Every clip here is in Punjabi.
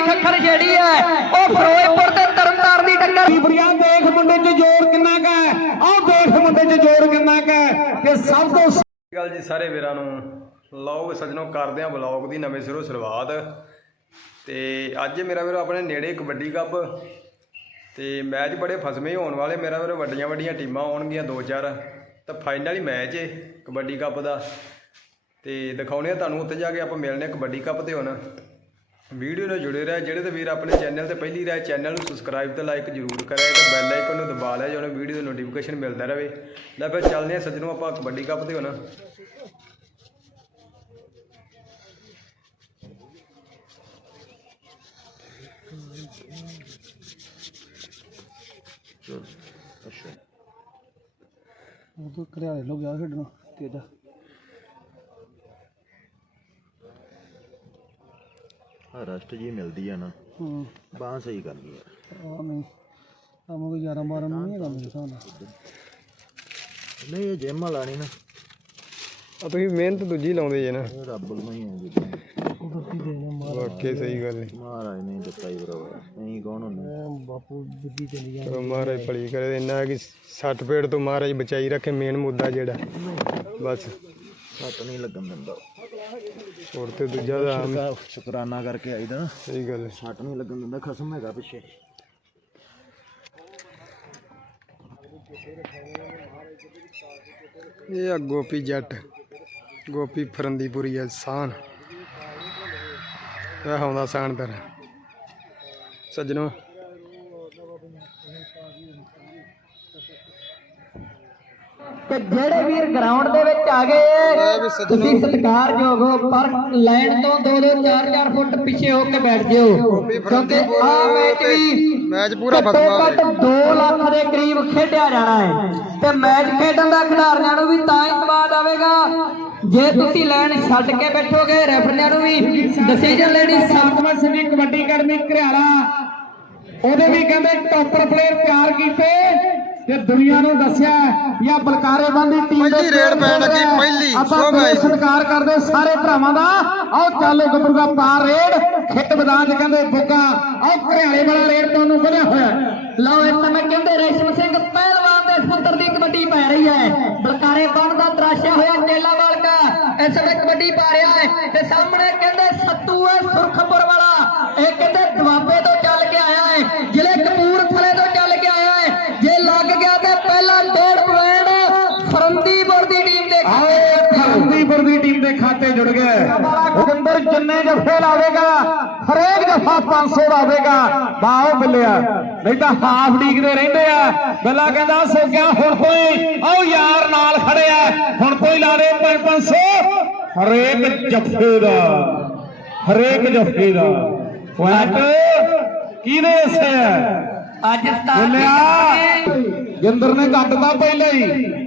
ਖੱਖਰ ਛੇੜੀ ਹੈ ਉਹ ਫਿਰੋਜ਼ਪੁਰ ਤੇ ਤਰਨਤਾਰਨ ਦੀ ਟੱਕਰ। ਬਰੀਆ ਦੇਖ ਮੁੰਡੇ 'ਚ ਜ਼ੋਰ ਕਿੰਨਾ ਕਾ ਹੈ ਆਹ ਦੇਖ ਮੁੰਡੇ 'ਚ ਜ਼ੋਰ ਕਿੰਨਾ ਕਾ ਹੈ ਕਿ ਸਭ ਤੋਂ ਅਕਾਲ ਜੀ ਸਾਰੇ ਵੀਰਾਂ ਨੂੰ। ਲਓ ਸੱਜਣੋ ਕਰਦੇ ਆ ਬਲੌਗ ਦੀ ਨਵੇਂ ਸਿਰੋਂ ਸ਼ੁਰੂਆਤ। ਤੇ ਅੱਜ ਮੇਰਾ ਵੀਰੋ ਆਪਣੇ ਨੇੜੇ ਕਬੱਡੀ ਕੱਪ ਤੇ ਮੈਚ ਬੜੇ ਫਸਵੇਂ ਹੋਣ ਵਾਲੇ ਮੇਰਾ ਵੀਰੋ ਵੱਡੀਆਂ ਵੱਡੀਆਂ ਟੀਮਾਂ ਆਉਣਗੀਆਂ ਦੋ ਚਾਰ। ਤਾਂ ਫਾਈਨਲ ਹੀ ਮੈਚ ਏ ਕਬੱਡੀ ਕੱਪ ਦਾ। ਤੇ ਦਿਖਾਉਣੇ ਆ ਤੁਹਾਨੂੰ ਉੱਥੇ ਜਾ ਕੇ ਆਪਾਂ ਮਿਲਨੇ ਆ ਕਬੱਡੀ ਕੱਪ ਤੇ ਹੁਣ। ਵੀਡੀਓ ਨਾਲ ਜੁੜੇ ਰਹਿ। ਜਿਹੜੇ ਤੇ ਵੀਰ ਆਪਣੇ ਚੈਨਲ ਤੇ ਪਹਿਲੀ ਰਹਿ ਚੈਨਲ ਨੂੰ ਸਬਸਕ੍ਰਾਈਬ ਤੇ ਲਾਈਕ ਜ਼ਰੂਰ ਕਰਿਆ ਤੇ ਬੈਲ ਆਈਕਨ ਨੂੰ ਦਬਾ ਲਿਆ ਜਦੋਂ ਵੀਡੀਓ ਦੀ ਨੋਟੀਫਿਕੇਸ਼ਨ ਮਿਲਦਾ ਰਹੇ। ਲੈ ਫਿਰ ਚੱਲਦੇ ਹਾਂ ਸੱਜਣੋ ਆਪਾਂ ਕਬੱਡੀ ਕੱਪ ਤੇ ਹੁਣ। ਉਹ ਤੋਂ ਘਰਿਆਲੇ ਲੋਕ ਗਿਆ ਖੇਡਣ ਤੇਜਾ। ਰਸਟ ਜੀ ਮਿਲਦੀ ਆ ਨਾ ਹੂੰ। ਬਾਹ ਸਹੀ ਕਰਨੀ ਆ। ਆ ਨਹੀਂ ਆ ਮੋ 11 12 ਨੂੰ ਨਹੀਂ ਹਿਸਾਬ ਨਾਲ। ਨਹੀਂ ਇਹ ਜਿਮ ਵਾਲਾ ਨਹੀਂ ਨਾ। ਆ ਤੁਸੀਂ ਮਿਹਨਤ ਦੂਜੀ ਲਾਉਂਦੇ ਜੇ ਨਾ। ਇਹ ਰੱਬ ਨੂੰ ਹੀ ਜਿੱਦਾਂ ਉਹ ਦੱਸੀ ਦੇ ਨੇ ਮਾਰ। ਵਾਕਈ ਸਹੀ ਗੱਲ ਹੈ ਮਹਾਰਾਜ ਨੇ ਦਿੱਤਾ ਹੀ ਬਰਾਬਰ। ਨਹੀਂ ਕੌਣ ਹੁੰਦੇ ਬਾਪੂ ਦਿੱਤੀ ਚਲੀ ਗਿਆ ਚਲੋ ਮਹਾਰਾਜ ਭਲੀ ਕਰੇ ਇੰਨਾ ਕਿ ਸੱਟ ਪੇੜ ਤੋਂ ਮਹਾਰਾਜ ਬਚਾਈ ਰੱਖੇ ਮੇਨ ਮੁੱਦਾ ਜਿਹੜਾ। ਬਸ। ਸੱਟ ਨਹੀਂ ਲੱਗਣ ਦਿੰਦਾ। ਹੋਰ ਤੇ ਦੂਜਾ ਦਾ ਆਮ ਸ਼ੁਕਰਾ- ਸ਼ੁਕਰਾਨਾ ਕਰਕੇ ਆਈਦਾ ਨਾ ਸਹੀ ਗੱਲ ਹੈ। ਸੱਟ ਨਹੀਂ ਲੱਗਣ ਦਿੰਦਾ ਖਸਮ ਹੈਗਾ ਪਿੱਛੇ। ਇਹ ਆ ਗੋਪੀ ਜੱਟ ਗੋਪੀ ਫਰੰਦੀਪੁਰੀ ਆ ਸਾਨ। ਇਹ ਆਉਂਦਾ ਸਾਨਦਰ ਸੱਜਣੋ। ਤੇ ਜਿਹੜੇ ਵੀਰ ਗਰਾਊਂਡ ਦੇ ਵਿੱਚ ਆ ਗਏ ਤੁਸੀਂ ਸਤਿਕਾਰਯੋਗ ਹੋ ਪਰ ਲਾਈਨ ਤੋਂ 2-2 4-4 ਫੁੱਟ ਪਿੱਛੇ ਹੋ ਕੇ ਬੈਠ ਜਿਓ। ਕਿਉਂਕਿ ਆ ਮੈਚ ਵੀ ਮੈਚ ਪੂਰਾ ਘੱਟੋ ਘੱਟ 2 ਲੱਖ ਦੇ ਕਰੀਬ ਖੇਡਿਆ ਜਾਣਾ ਹੈ। ਤੇ ਮੈਚ ਖੇਡਣ ਦਾ ਖਿਡਾਰੀਆਂ ਨੂੰ ਵੀ ਤਾਂ ਹੀ ਸਵਾਦ ਆਵੇਗਾ। ਜੇ ਤੁਸੀਂ ਲਾਈਨ ਛੱਡ ਕੇ ਬੈਠੋਗੇ ਰੈਫਰੀਆਂ ਨੂੰ ਵੀ ਡਿਸੀਜਨ ਲੈਣੀ ਸਤਮਾ ਸਿੰਘ ਕਬੱਡੀ ਅਕੈਡਮੀ ਘਰਿਆਲਾ ਉਹਦੇ ਵੀ ਕਹਿੰਦੇ ਟੌਪਰ ਪਲੇਅਰ ਤਿਆਰ ਕੀਤੇ। ਤੇ ਦੁਨੀਆ ਨੂੰ ਦੱਸਿਆ ਆ ਬਲਕਾਰੇ ਬੰਦੀ ਟੀਮ ਦੇ ਪਹਿਲੀ ਰੇਡ ਪੈਣ ਲੱਗੀ, ਪਹਿਲੀ। ਆਪਾਂ। ਸਤਿਕਾਰ ਕਰਦੇ ਸਾਰੇ ਭਰਾਵਾਂ ਦਾ। ਆਓ ਚਾਲੋ ਗੱਭਰੂ ਦਾ ਪਾਰ ਰੇਡ। ਖਿੱਟ ਮੈਦਾਨ ਚ ਕਹਿੰਦੇ ਬੁੱਗਾ ਆਓ ਘਰਿਆਲੇ ਵਾਲਾ ਰੇਡ ਤੁਹਾਨੂੰ ਵਧਿਆ ਹੋਇਆ ਲਓ ਇਸ ਸਮੇਂ ਕਹਿੰਦੇ ਰੇਸ਼ਮ ਸਿੰਘ ਪਹਿਲਵਾਨ ਦੇ ਪੁੱਤਰ ਦੀ ਕਬੱਡੀ ਪੈ ਰਹੀ ਹੈ। ਬਲਕਾਰੇ ਬਣ ਦਾ ਤਰਾਸ਼ਿਆ ਹੋਇਆ ਚੇਲਾ ਵਾਲਕਾ ਇਸ ਸਮੇਂ ਕਬੱਡੀ ਪਾ ਰਿਹਾ ਹੈ ਤੇ ਸਾਹਮਣੇ ਕਹਿੰਦੇ ਸੱਤੂ ਹੈ ਸੁਰਖਪੁਰ ਵਾਲਾ। ਇਹ ਕਹਿੰਦੇ ਦੁਆਬੇ ਤੋਂ ਚੱਲ ਕੇ ਆਇਆ ਹੈ ਜ਼ਿਲ੍ਹੇ ਕਪੂਰਥਲੇ ਤੋਂ ਚੱਲ ਕੇ ਆਇਆ ਹੈ ਜੇ ਲੱਗ ਗਿਆ ਤੇ ਪਹਿਲਾ ਡੇਢ ਪੁਆਇੰਟ ਫਰੰਦੀਪੁਰ ਦੀ ਟੀਮ ਦੇ ਖਾਤੇ ਫਰੰਦੀਪੁਰ ਦੀ ਟੀਮ ਦੇ ਖਾਤੇ ਜੁੜ ਗਏ ਉਗੰਦਰ ਜਿੰਨੇ ਜਫੇ ਲਾਵੇਗਾ ਜਫਾ 500 ਲਾਵੇਗਾ ਬਾਹੋ ਬਿੱਲਿਆ ਨਹੀਂ ਤਾਂ ਹਾਫ ਡੀਕਦੇ ਰਹਿੰਦੇ ਆ। ਬੱਲਾ ਕਹਿੰਦਾ ਸੋਗਿਆ ਹੁਣ ਕੋਈ। ਆਓ ਯਾਰ ਨਾਲ ਖੜਿਆ ਹੁਣ ਕੋਈ ਲਾ ਦੇ 500 ਹਰੇਕ ਜਫੇ ਦਾ। ਹਰੇਕ ਜਫੇ ਦਾ। ਪੁਆਇੰਟ ਕਿਹਦੇ ਹਿੱਸੇ ਹੈ ਅੱਜ ਬੱਲਿਆ। ਜਿੰਦਰ ਨੇ ਕੱਟਦਾ ਪਹਿਲੇ ਹੀ।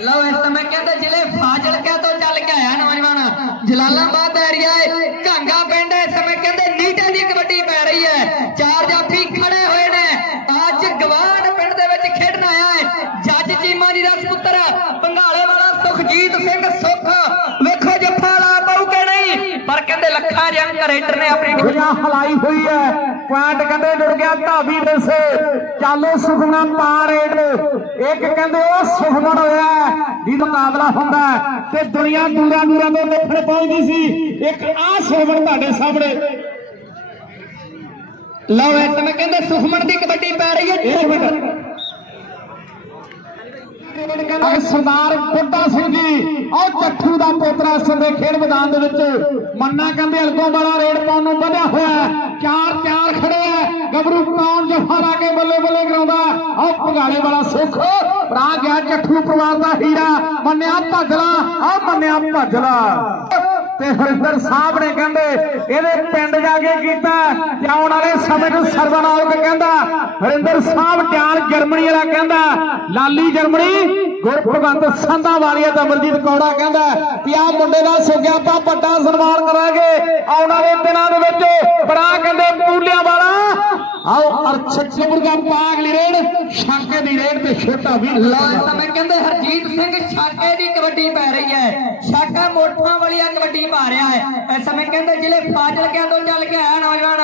ਲਓ ਇਸ ਸਮੇਂ ਕਹਿੰਦੇ ਜ਼ਿਲ੍ਹੇ ਫਾਜ਼ਿਲਕਾ ਤੋਂ ਚੱਲ ਕੇ ਆਇਆ ਨੌਜਵਾਨ? ਜਲਾਲਾਬਾਦ ਏਰੀਆ ਹੈ, ਘਾਂਗਾ ਪਿੰਡ ਇਸ ਸਮੇਂ ਕਹਿੰਦੇ ਨੀਟੇ ਦੀ ਕਬੱਡੀ ਪੈ ਰਹੀ ਹੈ। ਚਾਰ ਜਾਫੀ ਖੜੇ ਹੋਏ ਨੇ। ਅੱਜ ਗਵਾਂਡ ਪਿੰਡ ਦੇ ਵਿੱਚ ਖੇਡਣ ਆਇਆ ਹੈ। ਜੱਜ ਚੀਮਾ ਜੀ ਦਾ ਸੁਪੁੱਤਰ ਪੰਘਾਲੇ ਵਾਲਾ ਸੁਖਜੀਤ ਸਿੰਘ ਸੁਖ ਵੇਖੋ ਜੱਫਾ ਲਾ ਪਾਉ ਕਿ ਨਹੀਂ ਪਰ ਕਹਿੰਦੇ ਲੱਖਾਂ ਨੇ ਆਪਣੀ ਦੁਨੀਆ ਹਲਾਈ ਹੋਈ ਹੈ। ਪੁਆਇੰਟ ਕਹਿੰਦੇ ਜੁੜ ਗਿਆ ਢਾਬੀ ਵਸੇ ਚਾਲੋ ਸੁਖਮਣਾ ਪਾ ਰੇਡ ਇੱਕ ਕਹਿੰਦੇ ਉਹ ਸੁਖਮਨ ਹੋਇਆ ਜੀ ਮੁਕਾਬਲਾ ਹੁੰਦਾ ਤੇ ਦੁਨੀਆ ਦੂਰਾਂ ਦੂਰਾਂ ਤੋਂ ਦੇਖਣ ਪਹੁੰਚਦੀ ਸੀ। ਇੱਕ ਆਹ ਸੁਖਮਣ ਤੁਹਾਡੇ ਸਾਹਮਣੇ। ਲਓ ਇਸ ਸਮੇਂ ਕਹਿੰਦੇ ਸੁਖਮਨ ਦੀ ਕਬੱਡੀ ਪੈ ਰਹੀ ਹੈ। ਇੱਕ ਮਿੰਟ। ਅਹ ਸਰਦਾਰ ਬੁੱਢਾ ਸਿੰਘ ਜੀ ਉਹ ਚੱਠੂ ਦਾ ਪੋਤਰਾ ਇਸ ਖੇਡ ਮੈਦਾਨ ਦੇ ਵਿੱਚ। ਮੰਨਾ ਕਹਿੰਦੇ, ਅਲਗੋਂ ਵਾਲਾ ਰੇਡ ਪਾਉਣ ਨੂੰ ਵਧਿਆ ਹੋਇਆ ਚਾਰ ਚਾਰ ਖੜੇ ਆ ਗੱਭਰੂ ਕੌਣ ਜਫਾ ਲਾ ਕੇ ਬੱਲੇ ਬੱਲੇ ਕਰਾਉਂਦਾ ਉਹ ਭਗਾਲੇ ਵਾਲਾ ਸੁੱਖ। ਭਰਾ ਗਿਆ ਚੱਠੂ ਪਰਿਵਾਰ ਦਾ ਹੀਰਾ। ਮੰਨਿਆ ਭੱਜਲਾ। ਆ ਮੰਨਿਆ ਭੱਜਲਾ। ਤੇ ਹਰਿੰਦਰ ਸਾਹਿਬ ਨੇ ਕਹਿੰਦੇ ਇਹਦੇ ਪਿੰਡ ਜਾ ਕੇ ਕੀਤਾ ਤੇ ਆਉਣ ਵਾਲੇ ਸਮੇਂ ਨੂੰ ਸਰਵਨਾਮ ਕਹਿੰਦਾ, ਹਰਿੰਦਰ ਸਾਹਿਬ ਜਾਨ ਜਰਮਨੀ ਵਾਲਾ ਕਹਿੰਦਾ, ਲਾਲੀ ਜਰਮਨੀ, ਗੁਰਪ੍ਰਬੰਧ ਸੰਧਾ ਵਾਲੀਆ ਦਾ ਅਮਰਜੀਤ ਕੌੜਾ ਕਹਿੰਦਾ ਕਿ ਆ ਮੁੰਡੇ ਦਾ ਸੋਗਿਆ ਆਪਾਂ ਵੱਡਾ ਸਨਮਾਨ ਕਰਾਂਗੇ। ਆਉਣ ਵਾਲੇ ਦਿਨਾਂ ਦੇ ਵਿੱਚ ਬੜਾ ਕਹਿੰਦੇ, ਪੂਲਿਆਂ ਵਾਲਾ ਆਓ ਅਰਛਕ ਮੁਰਗਾ ਪਾਗਲੀ ਰੇਡ ਸ਼ਾਕੇ ਦੀ ਰੇਡ ਤੇ ਛੋਟਾ ਵੀ ਲੋ ਇਸ ਸਮੇਂ ਕਹਿੰਦੇ ਹਰਜੀਤ ਸਿੰਘ ਛਾਕੇ ਦੀ ਕਬੱਡੀ ਪੈ ਰਹੀ ਹੈ। ਛਾਕਾ ਮੋਠਾਂ ਵਾਲੀਆ ਕਬੱਡੀ ਪਾ ਰਿਹਾ ਹੈ। ਇਸ ਸਮੇਂ ਕਹਿੰਦੇ ਜ਼ਿਲ੍ਹੇ ਫਾਜ਼ਿਲਕਿਆਂ ਤੋਂ ਚੱਲ ਕੇ ਆਇਆ ਨੌਜਵਾਨ।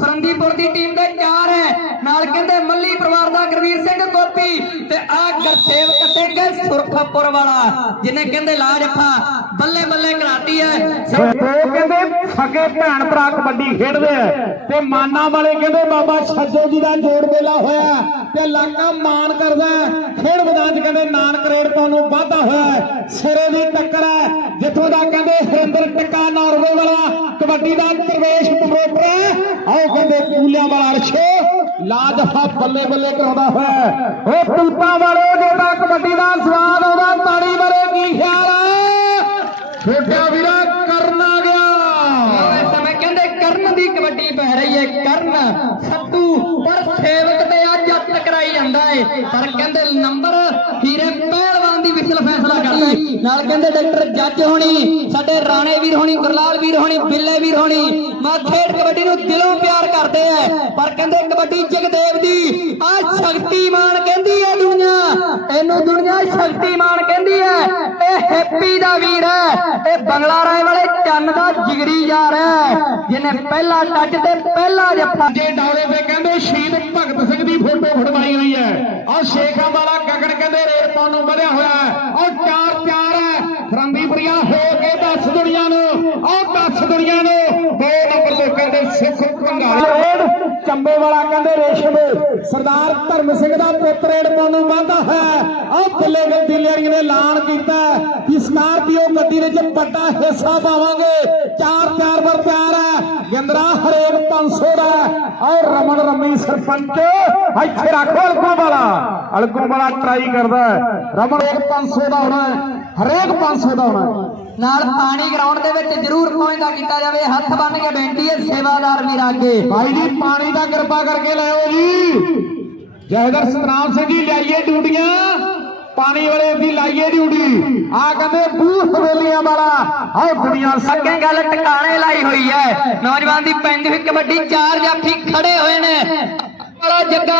ਫਰੰਦੀਪੁਰ ਦੀ ਟੀਮ ਦੇ ਚਾਰ ਹੈ। ਨਾਲ ਕਹਿੰਦੇ ਮੱਲੀ ਪਰਿਵਾਰ ਦਾ ਗੁਰਵੀਰ ਸਿੰਘ ਗੋਪੀ ਤੇ ਆ ਗੁਰਸੇਵਕ ਸਿੰਘ ਸੁਰਖਪੁਰ ਵਾਲਾ ਜਿਹਨੇ ਕਹਿੰਦੇ ਲਾਜਫਾ ਬੱਲੇ ਬੱਲੇ ਕਰਾਤੀ ਹੈ। ਉਹ ਕਹਿੰਦੇ ਸਕੇ ਭੈਣ ਭਰਾ ਕਬੱਡੀ ਖੇਡਦੇ ਆ। ਤੇ ਮਾਨਾ ਵਾਲੇ ਕਹਿੰਦੇ ਬਾਬਾ ਛੱਜੋ ਜੀ ਦਾ ਜੋੜ ਮੇਲਾ ਹੋਇਆ ਤੇ ਇਲਾਕਾ ਮਾਣ ਕਰਦਾ ਖੇਡ ਮੈਦਾਨ 'ਚ ਕਹਿੰਦੇ ਨਾਨਕ ਰੇਡ ਤੋਂ ਵਾਧਾ ਹੋਇਆ ਸਿਰੇ ਦੀ ਟੱਕਰ ਹੈ। ਜਿੱਥੋਂ ਦਾ ਕਹਿੰਦੇ ਹਰਿੰਦਰ ਟਿੱਕਾ ਨਾਰਵੇ ਵਾਲਾ, ਕਬੱਡੀ ਦਾ ਪ੍ਰਵੇਸ਼ ਪ੍ਰਮੋਟਰ ਹੈ। ਆਓ ਕਹਿੰਦੇ ਕੂਲਿਆਂ ਵਾਲਾ ਅਰਸ਼ ਲਾਜਫਾ ਬੱਲੇ ਬੱਲੇ ਕਰਾਉਂਦਾ ਹੋਇਆ ਹੈ। ਉਹ ਟੂਪਾਂ ਵਾਲੇ, ਜੇ ਕਬੱਡੀ ਦਾ ਸਵਾਦ ਆਉਂਦਾ, ਤਾੜੀ ਮਾਰੇ ਕੀ ਖਿਆਲ ਹੈ ਛੋਟਿਆ ਵੀਰਾ ਕਰਨ ਆ ਗਿਆ ਇਸ ਸਮੇਂ ਕਹਿੰਦੇ ਕਰਨ ਦੀ ਕਬੱਡੀ ਪੈ ਰਹੀ ਹੈ ਕਰਨ। ਸੱਤੂ ਪਰ ਸੇਵਕ ਤੇ ਅੱਜ ਅੱਤ ਕਰਾਈ ਜਾਂਦਾ ਹੈ ਪਰ ਕਹਿੰਦੇ ਨੰਬਰ ਹੀਰੇ ਪਹਿਲਵਾਨ ਫੈਸਲਾ ਕਰਦਾ ਹੈ ਨਾਲ ਕਹਿੰਦੇ ਡਾਕਟਰ ਜੱਜ ਹੋਣੀ, ਸਾਡੇ ਰਾਣੇ ਵੀਰ ਹੋਣੀ, ਗੁਰਲਾਲ ਵੀਰ ਹੋਣੀ, ਬਿੱਲੇ ਵੀਰ ਹੋਣੀ, ਮਾ ਖੇਡ ਕਬੱਡੀ ਨੂੰ ਦਿਲੋਂ ਪਿਆਰ ਕਰਦੇ ਆ, ਪਰ ਕਹਿੰਦੇ ਕਬੱਡੀ ਜਗਦੇਵ ਦੀ ਆ ਸ਼ਕਤੀਮਾਨ ਕਹਿੰਦੀ ਹੈ ਦੁਨੀਆ। ਇਹਨੂੰ ਦੁਨੀਆ ਸ਼ਕਤੀਮਾਨ ਕਹਿੰਦੀ ਹੈ ਇਹ ਹੈਪੀ ਦਾ ਵੀਰ ਹੈ ਇਹ ਬੰਗਲਾ ਰਾਏ ਵਾਲੇ ਚੰਨ ਦਾ ਜਿਗਰੀ ਯਾਰ ਹੈ ਜਿਹਨੇ ਪਹਿਲਾ ਟੱਚ ਤੇ ਪਹਿਲਾ ਜੱਫਾ ਜੇ ਡੌਲੇ ਤੇ ਕਹਿੰਦੇ ਸ਼ਹੀਦ ਭਗਤ ਸਿੰਘ ਦੀ ਫੋਟੋ ਫੜਵਾਈ ਔਰ ਸ਼ੇਖਾਂ ਵਾਲਾ ਗਗਨ ਕਹਿੰਦੇ ਰੇਡ ਪਾਉਣ ਨੂੰ ਵਧਿਆ ਹੋਇਆ ਹੈ। ਔਰ ਚਾਰ ਚਾਰ ਹੈ। ਫਰੰਦੀਪੁਰੀਆ ਹੋ ਕੇ ਦੱਸ ਦੁਨੀਆ ਨੂੰ। ਔਰ ਦੱਸ ਦੁਨੀਆ ਨੂੰ। ਦੋ ਨੰਬਰ ਸਿੱਖ ਭੰਗਾਲੀ ਚੰਬੇ ਵਾਲਾ ਕਹਿੰਦੇ ਰੇਸ਼ਮ। ਸਰਦਾਰ ਧਰਮ ਸਿੰਘ ਦਾ ਪੁੱਤ ਰੇਡ ਨੂੰ ਵਾਧਾ ਹੈ। ਔਰ ਬੱਲੇ ਗੱਦੀ ਨੇ ਐਲਾਨ ਕੀਤਾ ਕਿ ਸਕਾਰਪੀਓ ਗੱਡੀ ਵਿੱਚ ਵੱਡਾ ਹਿੱਸਾ ਪਾਵਾਂਗੇ। ਚਾਰ ਚਾਰ ਵਾਰ ਪਿਆਰ ਹੈ। ਗਿੰਦਰਾ ਹਰੇਕ 500 ਦਾ ਹੈ। ਔਰ ਰਮਨ ਰਮੀ ਸਰਪੰਚ ਇੱਥੇ ਰੱਖੋ ਅਲਕੋ ਵਾਲਾ। ਅਲਕੋ ਵਾਲਾ ਟਰਾਈ ਕਰਦਾ ਰਮਨ ਇੱਕ 500 ਦਾ ਹੋਣਾ ਹੈ, ਹਰੇਕ 500 ਦਾ ਹੋਣਾ ਨਾਲ ਪਾਣੀ ਗਰਾਊਂਡ ਦੇ ਵਿੱਚ ਜ਼ਰੂਰ ਪਹੁੰਚਦਾ ਕੀਤਾ ਜਾਵੇ। ਹੱਥ ਬੰਨ ਕੇ ਬੇਨਤੀ ਹੈ ਸੇਵਾਦਾਰ ਵੀਰ ਅੱਗੇ। ਭਾਈ ਜੀ ਪਾਣੀ ਦਾ ਕਿਰਪਾ ਕਰਕੇ ਲਿਆਓ ਜੀ। ਜਹਦਰ ਸਤਨਾਮ ਸਿੰਘ ਜੀ ਲਿਆਈਏ ਡਿਊਟੀਆਂ। ਪਾਣੀ ਵਾਲੇ ਦੀ ਲਾਈਏ ਡਿਊਟੀ। ਆ ਕਹਿੰਦੇ ਬੂਹ ਹਵੇਲੀਆਂ ਵਾਲਾ। ਆਹ ਦੁਨੀਆ ਅੱਗੇ ਗੱਲ ਟਿਕਾਣੇ ਲਾਈ ਹੋਈ ਹੈ। ਨੌਜਵਾਨ ਦੀ ਪੈਂਦੀ ਹੋਈ ਕਬੱਡੀ ਚਾਰ ਜਾਫੀ ਖੜੇ ਹੋਏ ਨੇ। ਵਾਲਾ ਜੱਗਾ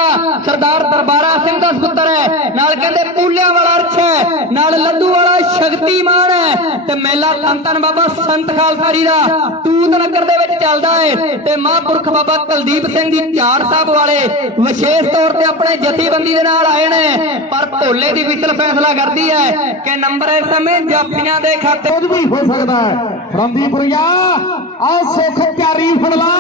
ਸਰਦਾਰ ਦਰਬਾਰਾ ਸਿੰਘ ਦਾ ਸੁਪੁੱਤਰ ਹੈ। ਨਾਲ ਕਹਿੰਦੇ ਪੂਲਿਆਂ ਵਾਲਾ ਅਰਛ ਹੈ। ਨਾਲ ਲੱਡੂ ਵਾਲਾ ਸ਼ਕਤੀਮਾਨ ਹੈ। ਤੇ ਮੇਲਾ ਧੰਨ ਬਾਬਾ ਸੰਤ ਖਾਲਸਾ ਦਾ ਤੂਤ ਨਗਰ ਦੇ ਵਿੱਚ ਚੱਲਦਾ ਹੈ। ਤੇ ਮਹਾਂਪੁਰਖ ਬਾਬਾ ਕੁਲਦੀਪ ਸਿੰਘ ਜੀ ਚਾਰ ਸਾਹਿਬ ਵਾਲੇ ਵਿਸ਼ੇਸ਼ ਤੌਰ ਤੇ ਆਪਣੇ ਜਥੇਬੰਦੀ ਦੇ ਨਾਲ ਆਏ ਨੇ। ਪਰ ਭੋਲੇ ਦੀ ਵਿਚਲ ਫੈਸਲਾ ਕਰਦੀ ਹੈ ਕਿ ਨੰਬਰ ਇਸ ਸਮੇਂ ਜਾਫੀਆਂ ਦੇ ਖਾਤੇ ਵੀ ਹੋ ਸਕਦਾ ਹੈ। ਫਰੰਦੀਪੁਰੀਆ ਆ ਸੁਖ ਪਿਆਰੀ ਫੜਲਾ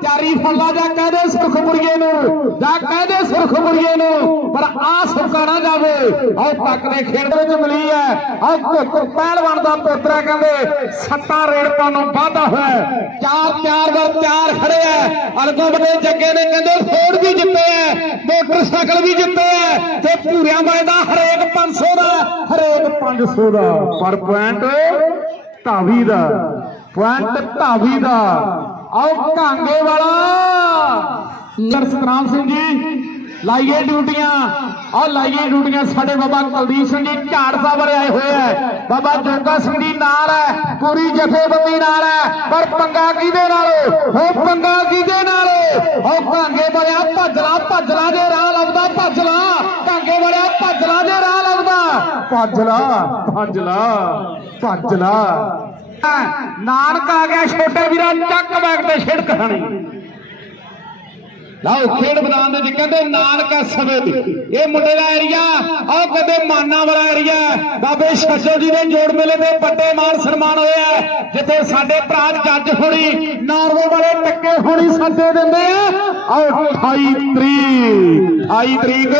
ਪਿਆਰੀ ਫੜਲਾ ਜਾ ਕਹਦੇ ਸੁਖਪੁਰੀਏ ਨੂੰ। ਜਾ ਕਹਦੇ ਸੁਖਪੁਰੀਏ ਨੂੰ, ਪਰ ਆ ਸੁੱਕਾ ਨਾ ਜਾਵੇ। ਆ ਤੱਕ ਦੇ ਖੇਡ ਵਿੱਚ ਮਿਲੀ ਹੈ। ਆ ਘੁੱਟ ਪਹਿਲਵਾਨ ਦਾ ਪੋਤਰਾ ਕਹਿੰਦੇ ਸੱਤਾ ਰੇੜਕਾਂ ਨੂੰ ਵਾਧਾ ਹੋਇਆ ਚਾਰ ਚਾਰ ਵਾਰ ਚਾਰ ਖੜੇ ਹੈ। ਅਲਗੋ ਬੜੇ ਜੱਗੇ ਨੇ ਕਹਿੰਦੇ ਫੋੜ ਵੀ ਜਿੱਤੇ ਹੈ, ਮੋਟਰਸਾਈਕਲ ਵੀ ਜਿੱਤੇ ਹੈ ਤੇ ਭੂਰਿਆਂ ਦਾ ਹਰੇਕ 500 ਦਾ, ਹਰੇਕ 500 ਦਾ। ਪਰ ਪੁਆਇੰਟ ਧਾਵੀ ਦਾ, ਪੁਆਇੰਟ ਧਾਵੀ ਦਾ। ਆਓ ਕਾਂਗੇ ਵਾਲਾ। ਨਰ ਸਤਨਾਮ ਸਿੰਘ ਜੀ, ਲਾਈਏ ਡਿਊਟੀਆਂ। ਆਹ ਲਾਈਏ ਡਿਊਟੀਆਂ ਸਾਡੇ ਬਾਬਾ ਕੁਲਦੀਪ ਸਿੰਘ ਜੀ, ਝਾੜ ਸਾਹਿਬ ਆਏ ਹੋਏ ਹੈ ਬਾਬਾ ਜੋਗਾ ਸਿੰਘ ਜੀ ਨਾਲ ਹੈ ਪੂਰੀ ਜਥੇਬੰਦੀ ਨਾਲ ਹੈ ਪਰ ਪੰਗਾ ਕਿਹਦੇ ਨਾਲ? ਹੋ ਪੰਗਾ ਕਿਹਦੇ ਨਾਲ? ਉਹ ਕਾਂਗੇ ਵਾਲਿਆ ਭੱਜਲਾ ਭੱਜਲਾ ਦੇ ਰਾਹ ਲੱਭਦਾ ਭੱਜਲਾ ਕਾਂਗੇ ਵਾਲਿਆ ਭੱਜਲਾ ਦੇ ਰਾਹ ਲੱਭਦਾ। ਭੱਜਲਾ ਭੱਜਲਾ ਭੱਜਲਾ ਨਾਨਕ ਆ ਗਿਆ ਛੋਟੇ ਵੀਰਾ, ਚੱਕ ਬੈਗ ਤੇ ਛਿੜਕ ਹਣੀ। ਲਓ ਖੇਡ ਮੈਦਾਨ ਦੇ ਵਿੱਚ ਕਹਿੰਦੇ ਨਾਨਕਾ ਸਵੇ ਇਹ ਮੁੰਡੇ ਦਾ ਏਰੀਆ ਆਹ ਕਹਿੰਦੇ ਮਾਨਾ ਵਾਲਾ ਏਰੀਆ ਬਾਬੇ ਸ਼ਸ਼ੋ ਜੀ ਦੇ ਜੋੜ ਮੇਲੇ ਤੇ ਵੱਡੇ ਮਾਨ ਸਨਮਾਨ ਹੋਇਆ ਜਿੱਥੇ ਸਾਡੇ ਭਰਾ ਜੱਜ ਹੋਣੀ ਨਾਰਵੇ ਵਾਲੇ ਟੱਕੇ ਹੋਣੀ ਸੱਦੇ ਦਿੰਦੇ ਆ। ਆਓ 28 ਤਰੀਕ 28 ਤਰੀਕ।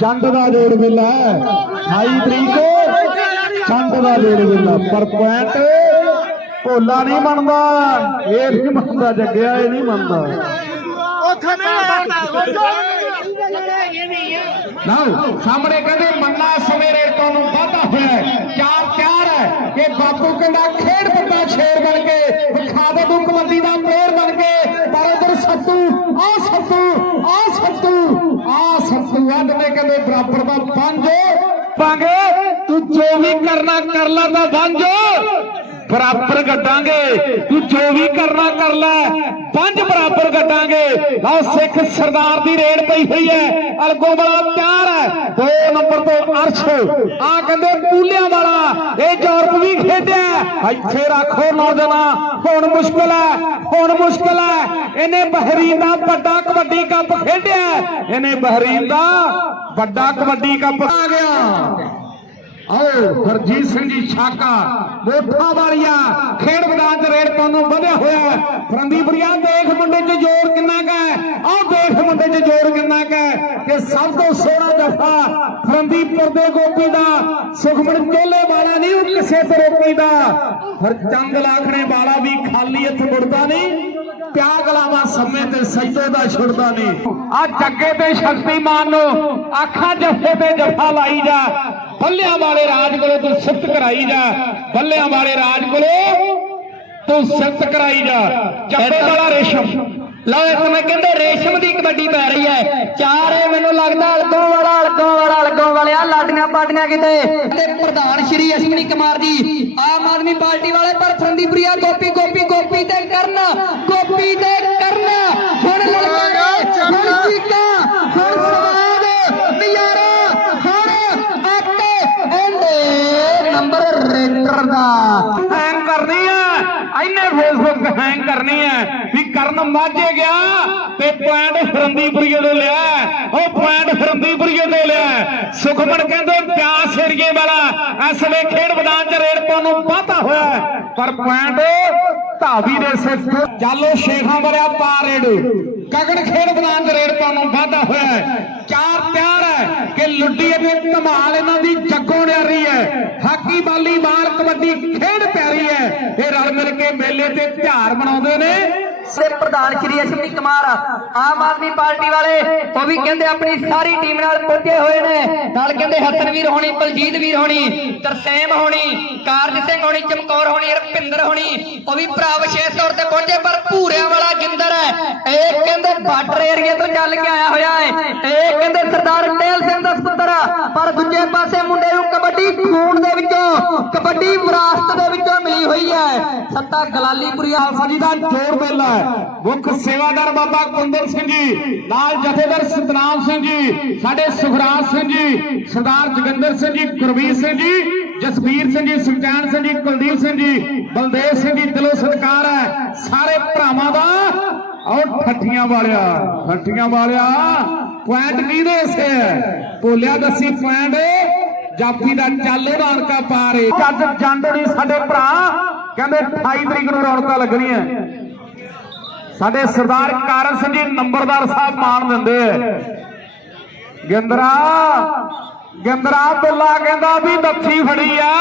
ਚੰਦ ਦਾ ਜੋੜ ਮੇਲਾ ਹੈ। 28 ਤਰੀਕ, ਚੰਦ ਦਾ ਜੋੜ ਮੇਲਾ। ਪਰ ਪੁਆਇੰਟ, ਭੋਲਾ ਨਹੀਂ ਮੰਨਦਾ, ਇਹ ਨਹੀਂ ਮੰਨਦਾ, ਜੱਗਿਆ ਇਹ ਨਹੀਂ ਮੰਨਦਾ। ਲਓ ਸਾਹਮਣੇ ਕਹਿੰਦੇ ਮੰਨਾ ਸਵੇਰੇ ਤੋਂ ਨੂੰ ਵਾਧਾ ਹੋਇਆ। ਚਾਰ ਚਾਰ ਹੈ ਕਿ ਬਾਪੂ ਕਹਿੰਦਾ ਖੇਡ ਬੰਦਾ ਸ਼ੇਰ ਬਣ ਕੇ ਵਿਖਾ ਦੇ ਤੂੰ ਕਬੱਡੀ ਦਾ ਪਲੇਅਰ ਬਣ ਕੇ ਪਰ ਉਧਰ ਸੱਤੂ ਆ ਸੱਤੂ ਆ ਸੱਤੂ ਆ ਸੱਤੂ ਅੱਧ ਨੇ ਕਹਿੰਦੇ ਬਰਾਬਰ ਦਾ ਪੰਜ ਪਾਂਗੇ ਤੂੰ ਜੋ ਵੀ ਕਰਨਾ ਕਰ ਲਾ ਤਾਂ ਪੰਜ ਬਰਾਬਰ ਗੱਡਾਂਗੇ ਤੂੰ ਜੋ ਵੀ ਕਰਨਾ ਕਰ ਲੈ। ਪੰਜ ਬਰਾਬਰ ਕੱਟਾਂਗੇ ਲਓ, ਸਿੱਖ ਸਰਦਾਰ ਦੀ ਰੇਡ ਪਈ ਹੋਈ ਹੈ। ਅਲਗੋ ਵਾਲਾ ਤਿਆਰ ਹੈ। ਦੋ ਨੰਬਰ ਤੋਂ ਅਰਸ਼। ਆ ਕਹਿੰਦੇ ਪੂਲਿਆਂ ਵਾਲਾ। ਇਹ ਯੂਰਪ ਵੀ ਖੇਡਿਆ ਇੱਥੇ ਰੱਖੋ ਨੌਜਵਾਨ। ਹੁਣ ਮੁਸ਼ਕਲ ਹੈ। ਹੁਣ ਮੁਸ਼ਕਲ ਹੈ। ਇਹਨੇ ਬਹਿਰੀਨ ਦਾ ਵੱਡਾ ਕਬੱਡੀ ਕੱਪ ਖੇਡਿਆ ਇਹਨੇ ਬਹਿਰੀਨ ਦਾ ਵੱਡਾ ਕਬੱਡੀ ਕੱਪ ਆ ਗਿਆ। ਆਓ, ਹਰਜੀਤ ਸਿੰਘ ਜੀ ਛਾਕਾ, ਮੋਠਾ ਵਾਲੀਆ, ਖੇਡ ਮੈਦਾਨ 'ਚ ਰੇਡ ਪਾਉਣ ਨੂੰ ਵਧਿਆ ਹੋਇਆ ਫਰੰਦੀਪੁਰੀਆ ਦੇਖ ਮੁੰਡੇ 'ਚ ਜ਼ੋਰ ਕਿੰਨਾ ਕਾ ਹੈ? ਦੇਖ ਮੁੰਡੇ 'ਚ ਜ਼ੋਰ ਕਿੰਨਾ ਕਾ ਕਿ ਸਭ ਤੋਂ ਸੋਹਣਾ ਜਫਾ ਫਰੰਦੀਪੁਰ ਦੇ ਗੋਪੀ ਦਾ, ਸੁਖਮਨ ਚੋਲੇ ਵਾਲਾ ਨਹੀਂ, ਉਹ ਕਿਸੇ ਤਰੋਪੀ ਦਾ। ਹਰ ਹਰਚੰਦ ਲਾਖਣੇ ਵਾਲਾ ਵੀ ਖਾਲੀ ਹੱਥ ਮੁੜਦਾ ਨਹੀਂ ਪਿਆ ਗਲਾਵਾ ਸਮੇਂ ਤੇ ਸਜਦੇ ਦਾ ਛੁੱਟਦਾ ਨਹੀਂ। ਆ ਜੱਗੇ ਤੇ ਸ਼ਕਤੀਮਾਨ ਨੂੰ, ਆਖਾਂ ਜੱਫੇ ਤੇ ਜੱਫਾ ਲਾਈ ਜਾ। ਬੱਲਿਆਂ ਵਾਲੇ ਰਾਜ ਕੋਲੋਂ ਤੂੰ ਸਿਫਤ ਕਰਾਈ ਜਾ। ਬੱਲਿਆਂ ਵਾਲੇ ਰਾਜ ਕੋਲੋਂ ਤੂੰ ਸਿਫਤ ਕਰਾਈ ਜਾ। ਚੱਬੇ ਵਾਲਾ ਰੇਸ਼ਮ। ਲਓ ਇਸ ਸਮੇਂ ਕਹਿੰਦੇ ਰੇਸ਼ਮ ਦੀ ਕਬੱਡੀ ਪੈ ਰਹੀ ਹੈ। ਚਾਰੇ ਮੈਨੂੰ ਲੱਗਦਾ ਅਲਗੋਂ ਵਾਲਾ ਅਲਗੋਂ ਵਾਲਾ, ਅਲਗੋਂ ਵਾਲਿਆ। ਲਾਡੀਆਂ ਪਾਡੀਆਂ ਕਿਤੇ। ਤੇ ਪ੍ਰਧਾਨ ਸ਼੍ਰੀ ਅਸ਼ਵਨੀ ਕੁਮਾਰ ਜੀ, ਆਮ ਆਦਮੀ ਪਾਰਟੀ ਵਾਲੇ ਪਰ ਫਰੰਦੀਪੁਰੀਆ ਗੋਪੀ ਗੋਪੀ ਗੋਪੀ ਤੇ ਕਰਨ। ਗੋਪੀ ਤੇ ਕਰਨ ਹੁਣ ਲਲਕਾਰੇ ਹੁਣ ਚੀਕਾਂ ਹੁਣ ਸਵਾਦ ਨਜ਼ਾਰਾ ਹੁਣ ਆਟੇ ਐਂਡੇ ਨੰਬਰ ਰੇਟਰ ਦਾ ਹੈਂਗ ਕਰਨੀ ਆ ਇਹਨੇ ਫੇਸਬੁੱਕ ਹੈਂਗ ਕਰਨੀ ਹੈ ਵੀ ਕਰਨ ਮਾਝੇ ਗਿਆ ਤੇ ਪੁਆਇੰਟ ਫਰੰਦੀਪੁਰੀਏ ਤੋਂ ਲਿਆ। ਉਹ ਪੁਆਇੰਟ ਤੋਂ ਲਿਆ। ਸੁਖਮਨ ਕਹਿੰਦੇ, ਪਿਆਸ ਏਰੀਏ ਵਾਲਾ, ਇਸ ਵੇ ਖੇਡ ਮੈਦਾਨ 'ਚ ਰੇਡ ਪਾਉਣ ਨੂੰ ਵਾਧਾ ਹੋਇਆ ਪਰ ਪੁਆਇੰਟ ਧਾਵੀ ਦੇ ਸਿਰ ਚਾਲੋ ਸ਼ੇਖਾਂ ਵਰਿਆ ਪਾ ਰੇਡ ਗਗਨ ਖੇਡ ਮੈਦਾਨ 'ਚ ਰੇਡ ਪਾਉਣ ਨੂੰ ਵਾਧਾ ਹੋਇਆ ਚਾਰ ਤਿਆਰ ਹੈ ਕਿ ਲੁੱਡੀ ਅਤੇ ਧਮਾਲ ਇਹਨਾਂ ਦੀ ਜੱਗੋਂ ਨਿਆਰੀ ਹੈ। ਹਾਕੀ ਵਾਲੀਬਾਲ ਕਬੱਡੀ ਖੇਡ ਪਿਆਰੀ ਹੈ। ਇਹ ਰਲ ਮਿਲ ਕੇ ਮੇਲੇ ਤੇ ਤਿਉਹਾਰ ਮਨਾਉਂਦੇ ਨੇ। ਦੇ ਪ੍ਰਧਾਨ ਸ਼੍ਰੀ ਅਸ਼ਵਨੀ ਕੁਮਾਰ, ਆਮ ਆਦਮੀ ਪਾਰਟੀ ਵਾਲੇ, ਉਹ ਵੀ ਕਹਿੰਦੇ ਆਪਣੀ ਸਾਰੀ ਟੀਮ ਨਾਲ ਪਹੁੰਚੇ ਹੋਏ ਨੇ। ਨਾਲ ਕਹਿੰਦੇ ਹਸਨ ਵੀਰ ਹੋਣੀ, ਬਲਜੀਤ ਵੀਰ ਹੋਣੀ, ਤਰਸੇਮ ਹੋਣੀ, ਕਾਰਜ ਸਿੰਘ ਹੋਣੀ, ਚਮਕੌਰ ਹੋਣੀ, ਰਪਿੰਦਰ ਹੋਣੀ, ਉਹ ਵੀ ਭਰਾ ਵਿਸ਼ੇਸ਼ ਤੌਰ ਤੇ ਪਹੁੰਚੇ, ਪਰ ਭੂਰਿਆਂ ਵਾਲਾ ਗਿੰਦਰ ਹੈ। ਇਹ ਕਹਿੰਦੇ ਬਾਰਡਰ ਏਰੀਆ ਤੋਂ ਚੱਲ ਕੇ ਆਇਆ ਹੋਇਆ ਹੈ। ਇਹ ਕਹਿੰਦੇ ਸਰਦਾਰ ਟੇਲ ਸਿੰਘ ਦਾ ਸੁਪੁੱਤਰ ਪਰ ਦੂਜੇ ਪਾਸੇ ਮੁੰਡੇ ਨੂੰ ਕਬੱਡੀ ਖੂਨ ਦੇ ਵਿੱਚੋਂ, ਕਬੱਡੀ ਵਿਰਾਸਤ ਦੇ ਵਿੱਚੋਂ ਮਿਲੀ ਹੋਈ ਹੈ। ਸੱਤਾ ਗਲਾਲੀਪੁਰੀ ਖਾਲਸਾ ਜੀ ਦਾ ਜੋਰ ਮੇਲਾ ਹੈ। ਮੁੱਖ ਸੇਵਾਦਾਰ ਬਾਬਾ ਕੁੰਦਰ ਸਿੰਘ ਜੀ, ਨਾਲ ਜਥੇਦਾਰ ਸਤਨਾਮ ਸਿੰਘ ਜੀ, ਸਾਡੇ ਸੁਖਰਾਜ ਸਿੰਘ ਜੀ, ਸਰਦਾਰ ਜਗਿੰਦਰ ਸਿੰਘ ਜੀ, ਗੁਰਵੀਰ ਸਿੰਘ ਜੀ ਜਸਵੀਰ ਸਿੰਘ ਜੀ, ਸੁਖਚੈਨ ਸਿੰਘ ਜੀ, ਕੁਲਦੀਪ ਸਿੰਘ ਜੀ, ਬਲਦੇਵ ਸਿੰਘ ਜੀ, ਦਿਲੋਂ ਸਤਿਕਾਰ ਹੈ। ਸਾਰੇ ਭਰਾਵਾਂ ਦਾ ਆਓ ਠੱਠੀਆਂ ਵਾਲਿਆ ਠੱਠੀਆਂ ਵਾਲਿਆ, ਪੁਆਇੰਟ ਕਿਹਦੇ ਸੇ ਹੈ ਭੋਲਿਆ ਦੱਸੀ ਪੁਆਇੰਟ ਜਾਫੀ ਦਾ ਚੱਲ ਨਾਨਕਾ ਪਾਰੇ ਜੱਜ ਜੰਡ ਨਹੀਂ ਸਾਡੇ ਭਰਾ, ਕਹਿੰਦੇ 28 ਤਰੀਕ ਨੂੰ ਰੌਣਕਾਂ ਲੱਗਣੀਆਂ। ਸਾਡੇ ਸਰਦਾਰ ਕਾਰਨ ਸਿੰਘ ਜੀ ਨੰਬਰਦਾਰ ਸਾਹਿਬ ਮਾਣ ਦਿੰਦੇ ਗਿੰਦਰਾ ਗਿੰਦਰਾ ਬਿੱਲਾ ਕਹਿੰਦਾ ਵੀ ਨੱਥੀ ਫੜੀ ਆ।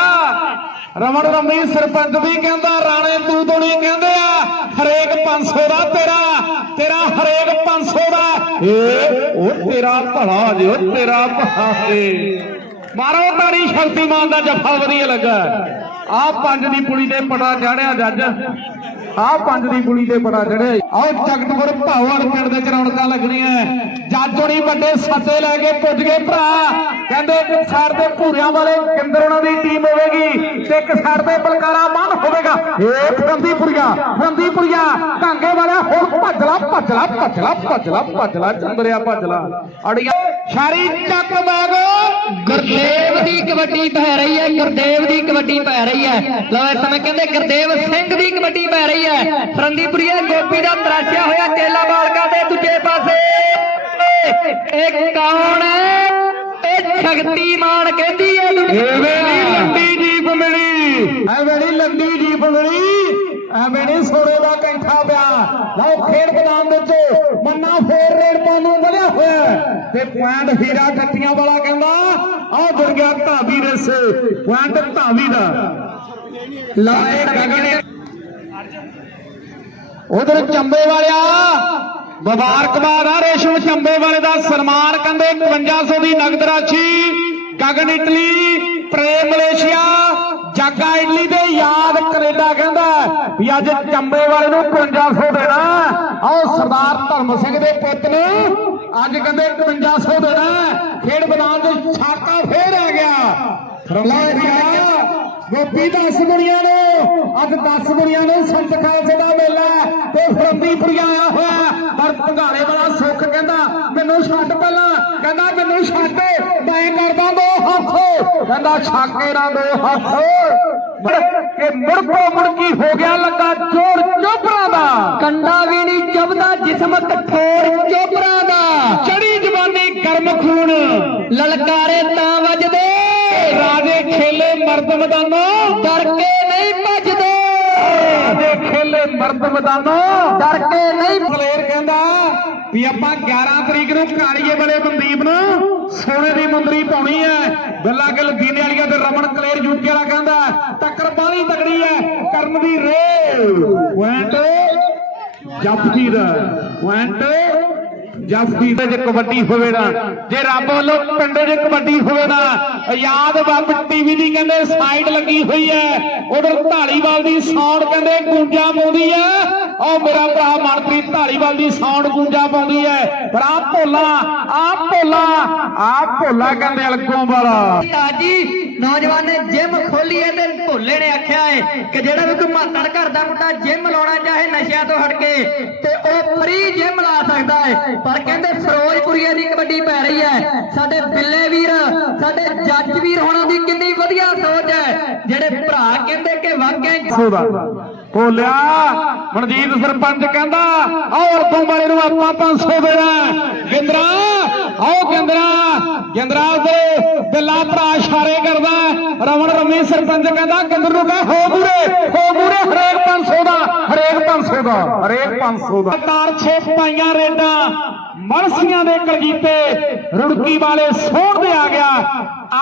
ਰਮਨ ਰਮੀ ਸਰਪੰਚ ਵੀ ਕਹਿੰਦਾ, ਰਾਣੇ ਤੂੰ ਤੋਂ ਨਹੀਂ ਕਹਿੰਦੇ ਆ। ਹਰੇਕ 500 ਦਾ ਤੇਰਾ ਤੇਰਾ ਹਰੇਕ 500 ਦਾ। ਏ ਉਹ ਤੇਰਾ ਭਲਾ ਜੇ ਉਹ ਤੇਰਾ ਭਲਾ ਏ ਮਾਰੋ ਤਾਰੀ ਸ਼ਕਤੀਮਾਨ ਦਾ ਜੱਫਾ ਵਧੀਆ ਲੱਗਾ। ਆ ਪੰਜ ਦੀ ਪੁਲੀ ਤੇ ਪਟਾ ਚੜਿਆ ਜੱਜ। ਆ ਪੰਜ ਦੀ ਪੁਲੀ ਤੇ ਪਟਾ ਚੜਿਆ ਆਓ ਜਗਤਪੁਰ ਭਾਵਲ ਪਿੰਡ ਦੇ ਚ ਰੌਣਕਾਂ ਲੱਗਣੀਆਂ ਜੱਜ ਹੋਣੀ ਵੱਡੇ ਸੱਦੇ ਲੈ ਕੇ ਪੁੱਜ ਗਏ ਭਰਾ। ਕਹਿੰਦੇ ਇੱਕ ਸਾਈਡ ਤੇ ਭੂਰਿਆਂ ਵਾਲੇ ਕਿੰਦਰ ਉਹਨਾਂ ਦੀ ਟੀਮ ਹੋਵੇਗੀ ਤੇ ਇੱਕ ਸਾਈਡ ਤੇ ਬਲਕਾਰਾ ਮਾਨ ਏ ਫਰੰਦੀਪੁਰੀਆ ਫਰੰਦੀਪੁਰੀਆ ਢਾਂਗੇ ਵਾਲਾ ਹੁਣ ਭੱਜ ਲਾ ਭੱਜ ਲਾ ਭੱਜ ਚੰਦਰਿਆ ਭੱਜ ਅੜੀਆਂ ਸ਼ਾਰੀ ਚੱਕ ਬਾਗੋ, ਗੁਰਦੇਵ ਦੀ ਕਬੱਡੀ ਪੈ ਰਹੀ ਹੈ, ਗੁਰਦੇਵ ਦੀ ਕਬੱਡੀ ਪੈ ਰਹੀ ਹੈ। ਲਓ ਇਸ ਸਮੇਂ ਕਹਿੰਦੇ ਗੁਰਦੇਵ ਸਿੰਘ ਦੀ ਕਬੱਡੀ ਪੈ ਰਹੀ ਹੈ। ਫਰੰਦੀਪੁਰੀਆ ਗੋਪੀ ਦਾ ਤਰਾਸ਼ਿਆ ਹੋਇਆ ਚੇਲਾ ਬਾਲਕਾ ਦੇ ਦੂਜੇ ਪਾਸੇ। ਇਹ ਕੌਣ ਹੈ? ਇਹ ਸ਼ਕਤੀਮਾਨ ਕਹਿੰਦੀ ਹੈ। ਐਵੇਂ ਲੰਡੀ ਜੀਪ ਮਿਲੀ ਐਵੇਂ ਨੀ ਲੰਡੀ ਜੀਪ ਮਿਲੀ ਐਵੇਂ ਨੀ ਸੋਨੇ ਦਾ ਕੈਂਠਾ ਪਿਆ। ਲਓ ਖੇਡ ਮੈਦਾਨ ਵਿੱਚ ਮੰਨਾ ਫੇਰ ਰੇਡ ਨੂੰ ਵਧਿਆ ਹੋਇਆ ਤੇ ਪੁਆਇੰਟ ਹੀਰਾ ਠੱਟੀਆਂ ਵਾਲਾ ਕਹਿੰਦਾ ਆਹ ਜੁੜ ਗਿਆ ਧਾਵੀ ਰਸ। ਪੁਆਇੰਟ ਧਾਵੀ ਦਾ। ਲਾਏ ਗਗਨ ਉਧਰ ਚੰਬੇ ਵਾਲਿਆ ਮੁਬਾਰਕਬਾਦ ਆ ਰੇਸ਼ਮ ਚੰਬੇ ਵਾਲੇ ਦਾ ਸਨਮਾਨ ਕਹਿੰਦੇ 5100 ਦੀ ਨਗਦ ਰਾਸ਼ੀ, Gagan Italy, Prem Malaysia Jaga Italy ਦੇ ਯਾਦ ਕੈਨੇਡਾ ਕਹਿੰਦਾ ਵੀ ਅੱਜ ਚੰਬੇ ਵਾਲੇ ਨੂੰ 5100 ਦੇਣਾ। ਆਓ ਸਰਦਾਰ ਧਰਮ ਸਿੰਘ ਦੇ ਪੁੱਤ ਨੂੰ ਅੱਜ ਕਹਿੰਦੇ 5100 ਦੇਣਾ। ਖੇਡ ਮੈਦਾਨ ਦੇ ਛਾਕਾ ਫੇਰ ਆ ਗਿਆ। ਫਰਮਾਇਆ ਗੋਪੀ ਦਸ ਦੁਨੀਆ ਨੂੰ ਅੱਜ 10 ਦੁਨੀਆ ਨੂੰ ਸੰਤ ਖਾਲਸੇ ਦਾ ਮੇਲਾ ਤੇ ਫਰੰਦੀਪੁਰੀਆ ਆਇਆ ਹੋਇਆ ਪਰ ਭੰਗਾਲੇ ਵਾਲਾ ਸੁੱਖ ਕਹਿੰਦਾ ਮੈਨੂੰ ਛੱਡ ਪਹਿਲਾਂ। ਕਹਿੰਦਾ ਮੈਨੂੰ ਛੱਡ ਮੈਂ ਕਰਦਾ ਦੋ ਹੱਥ। ਕਹਿੰਦਾ ਛਾਕੇ ਨਾਲ ਦੋ ਹੱਥ। ਕਿ ਮੁੜਕੋ ਮੁੜਕੀ ਹੋ ਗਿਆ ਲੱਗਾ ਜੋਰ ਚੋਪਰਾ ਦਾ। ਕੰਡਾ ਵੀ ਨਹੀਂ ਚੁੱਭਦਾ ਜਿਸਮ ਕਠੋਰ ਚੋਪਰਾ ਦਾ। ਚੜੀ ਜਵਾਨੀ ਗਰਮ ਖੂਨ ਲਲਕਾਰੇ ਤਾਂ ਵੱਜਦੇ। ਰਾਜੇ ਖੇਲੇ ਮਰਦ ਮੈਦਾਨੋਂ ਡਰ ਕੇ ਨਹੀਂ ਭੱਜਦੇ। ਰਾਜੇ ਖੇਲੇ ਮਰਦ ਮੈਦਾਨੋਂ ਡਰ ਕੇ ਨਹੀਂ ਫਲੇਰ ਕਹਿੰਦਾ ਵੀ ਆਪਾਂ 11 ਤਰੀਕ ਨੂੰ ਕਾਲੀਏ ਵਾਲੇ ਮਨਦੀਪ ਨੂੰ ਸੋਨੇ ਦੀ ਮੁੰਦਰੀ ਪਾਉਣੀ ਹੈ। ਗੱਲਾਂ ਗਿੱਲ ਦੀਨੇ ਵਾਲੀਆਂ ਤੇ ਰਮਨ ਕਲੇਰ ਯੂਕੇ ਵਾਲਾ ਕਹਿੰਦਾ ਟੱਕਰ ਬਾਹਲੀ ਤਗੜੀ ਹੈ ਕਰਨ ਦੀ ਰੇ ਪੁਆਇੰਟ ਜਪਜੀ ਦਾ ਪੁਆਇੰਟ। ਜਪਜੀ ਦੇ ਕਬੱਡੀ ਹੋਵੇ ਨਾ ਜੇ ਰੱਬ ਵੱਲੋਂ ਪਿੰਡ 'ਚ ਕਬੱਡੀ ਹੋਵੇ ਨਾ ਆਜ਼ਾਦ ਬੱਬ ਟੀਵੀ ਦੀ ਕਹਿੰਦੇ, ਸਾਈਡ ਲੱਗੀ ਹੋਈ ਹੈ। ਉਧਰ ਢਾਲੀਵਾਲ ਦੀ ਸੌਣ ਕਹਿੰਦੇ, ਗੂੰਜਾ ਪਾਉਂਦੀ ਹੈ। ਉਹ ਮੇਰਾ ਭਰਾ ਮਨਪ੍ਰੀਤ ਢਾਲੀਵਾਲ ਦੀ ਸਾਊਂਡ ਗੂੰਜਾ ਪਾਉਂਦੀ ਹੈ। ਪਰ ਆ ਭੋਲਾ ਆ ਭੋਲਾ ਆ ਭੋਲਾ ਕਹਿੰਦੇ ਅਲਗੋਂ ਵਾਲਾ। ਤਾਜੀ ਨੌਜਵਾਨ ਨੇ ਜਿਮ ਖੋਲੀ ਹੈ ਤੇ ਭੋਲੇ ਨੇ ਆਖਿਆ ਹੈ ਕਿ ਜਿਹੜਾ ਵੀ ਕੋਈ ਮਾਤੜ ਘਰ ਦਾ ਮੁੰਡਾ ਜਿਮ ਲਾਉਣਾ ਚਾਹੇ ਨਸ਼ਿਆਂ ਤੋਂ ਹਟ ਕੇ ਤੇ ਉਹ ਫ੍ਰੀ ਜਿਮ ਲਾ ਸਕਦਾ ਹੈ। ਪਰ ਕਹਿੰਦੇ ਫਿਰੋਜ਼ਪੁਰੀਏ ਦੀ ਕਬੱਡੀ ਪੈ ਰਹੀ ਹੈ। ਸਾਡੇ ਬਿੱਲੇ ਵੀਰ ਸਾਡੇ ਜੱਜ ਵੀਰ ਹੋਣਾ ਦੀ ਕਿੰਨੀ ਵਧੀਆ ਸੋਚ ਹੈ। ਜਿਹੜੇ ਭਰਾ ਕਹਿੰਦੇ ਕਿ ਵਾਕਿਆ ਬੋਲਿਆ, ਮਨਜੀਤ ਸਰਪੰਚ ਕਹਿੰਦਾ, ਆਓ ਅਰਥੋਂ ਵਾਲੇ ਨੂੰ ਆਪਾਂ 500 ਦੇਣਾ। ਗਿੰਦਰਾ, ਆਓ ਗਿੰਦਰਾ। ਗਿੰਦਰਾ ਦੇ ਬਿੱਲਾ ਭਰਾ ਇਸ਼ਾਰੇ ਕਰਦਾ। ਰਮਨ ਰਮੀ ਸਰਪੰਚ ਕਹਿੰਦਾ, ਗਿੰਦਰ ਨੂੰ ਕਹ, ਹੋ ਮੂਰੇ ਹੋ ਮੂਰੇ, ਹਰੇਕ 500 ਦਾ, ਹਰੇਕ 500 ਦਾ, ਹਰੇਕ 500 ਦਾ। ਤਾਰ ਛੇ ਪਾਈਆਂ ਰੇਡਾਂ ਮਰਸੀਆਂ ਦੇ ਕਲਗੀਤੇ ਰੁੜਕੀ ਵਾਲੇ ਸੋਹਣ ਦੇ ਆ ਗਿਆ।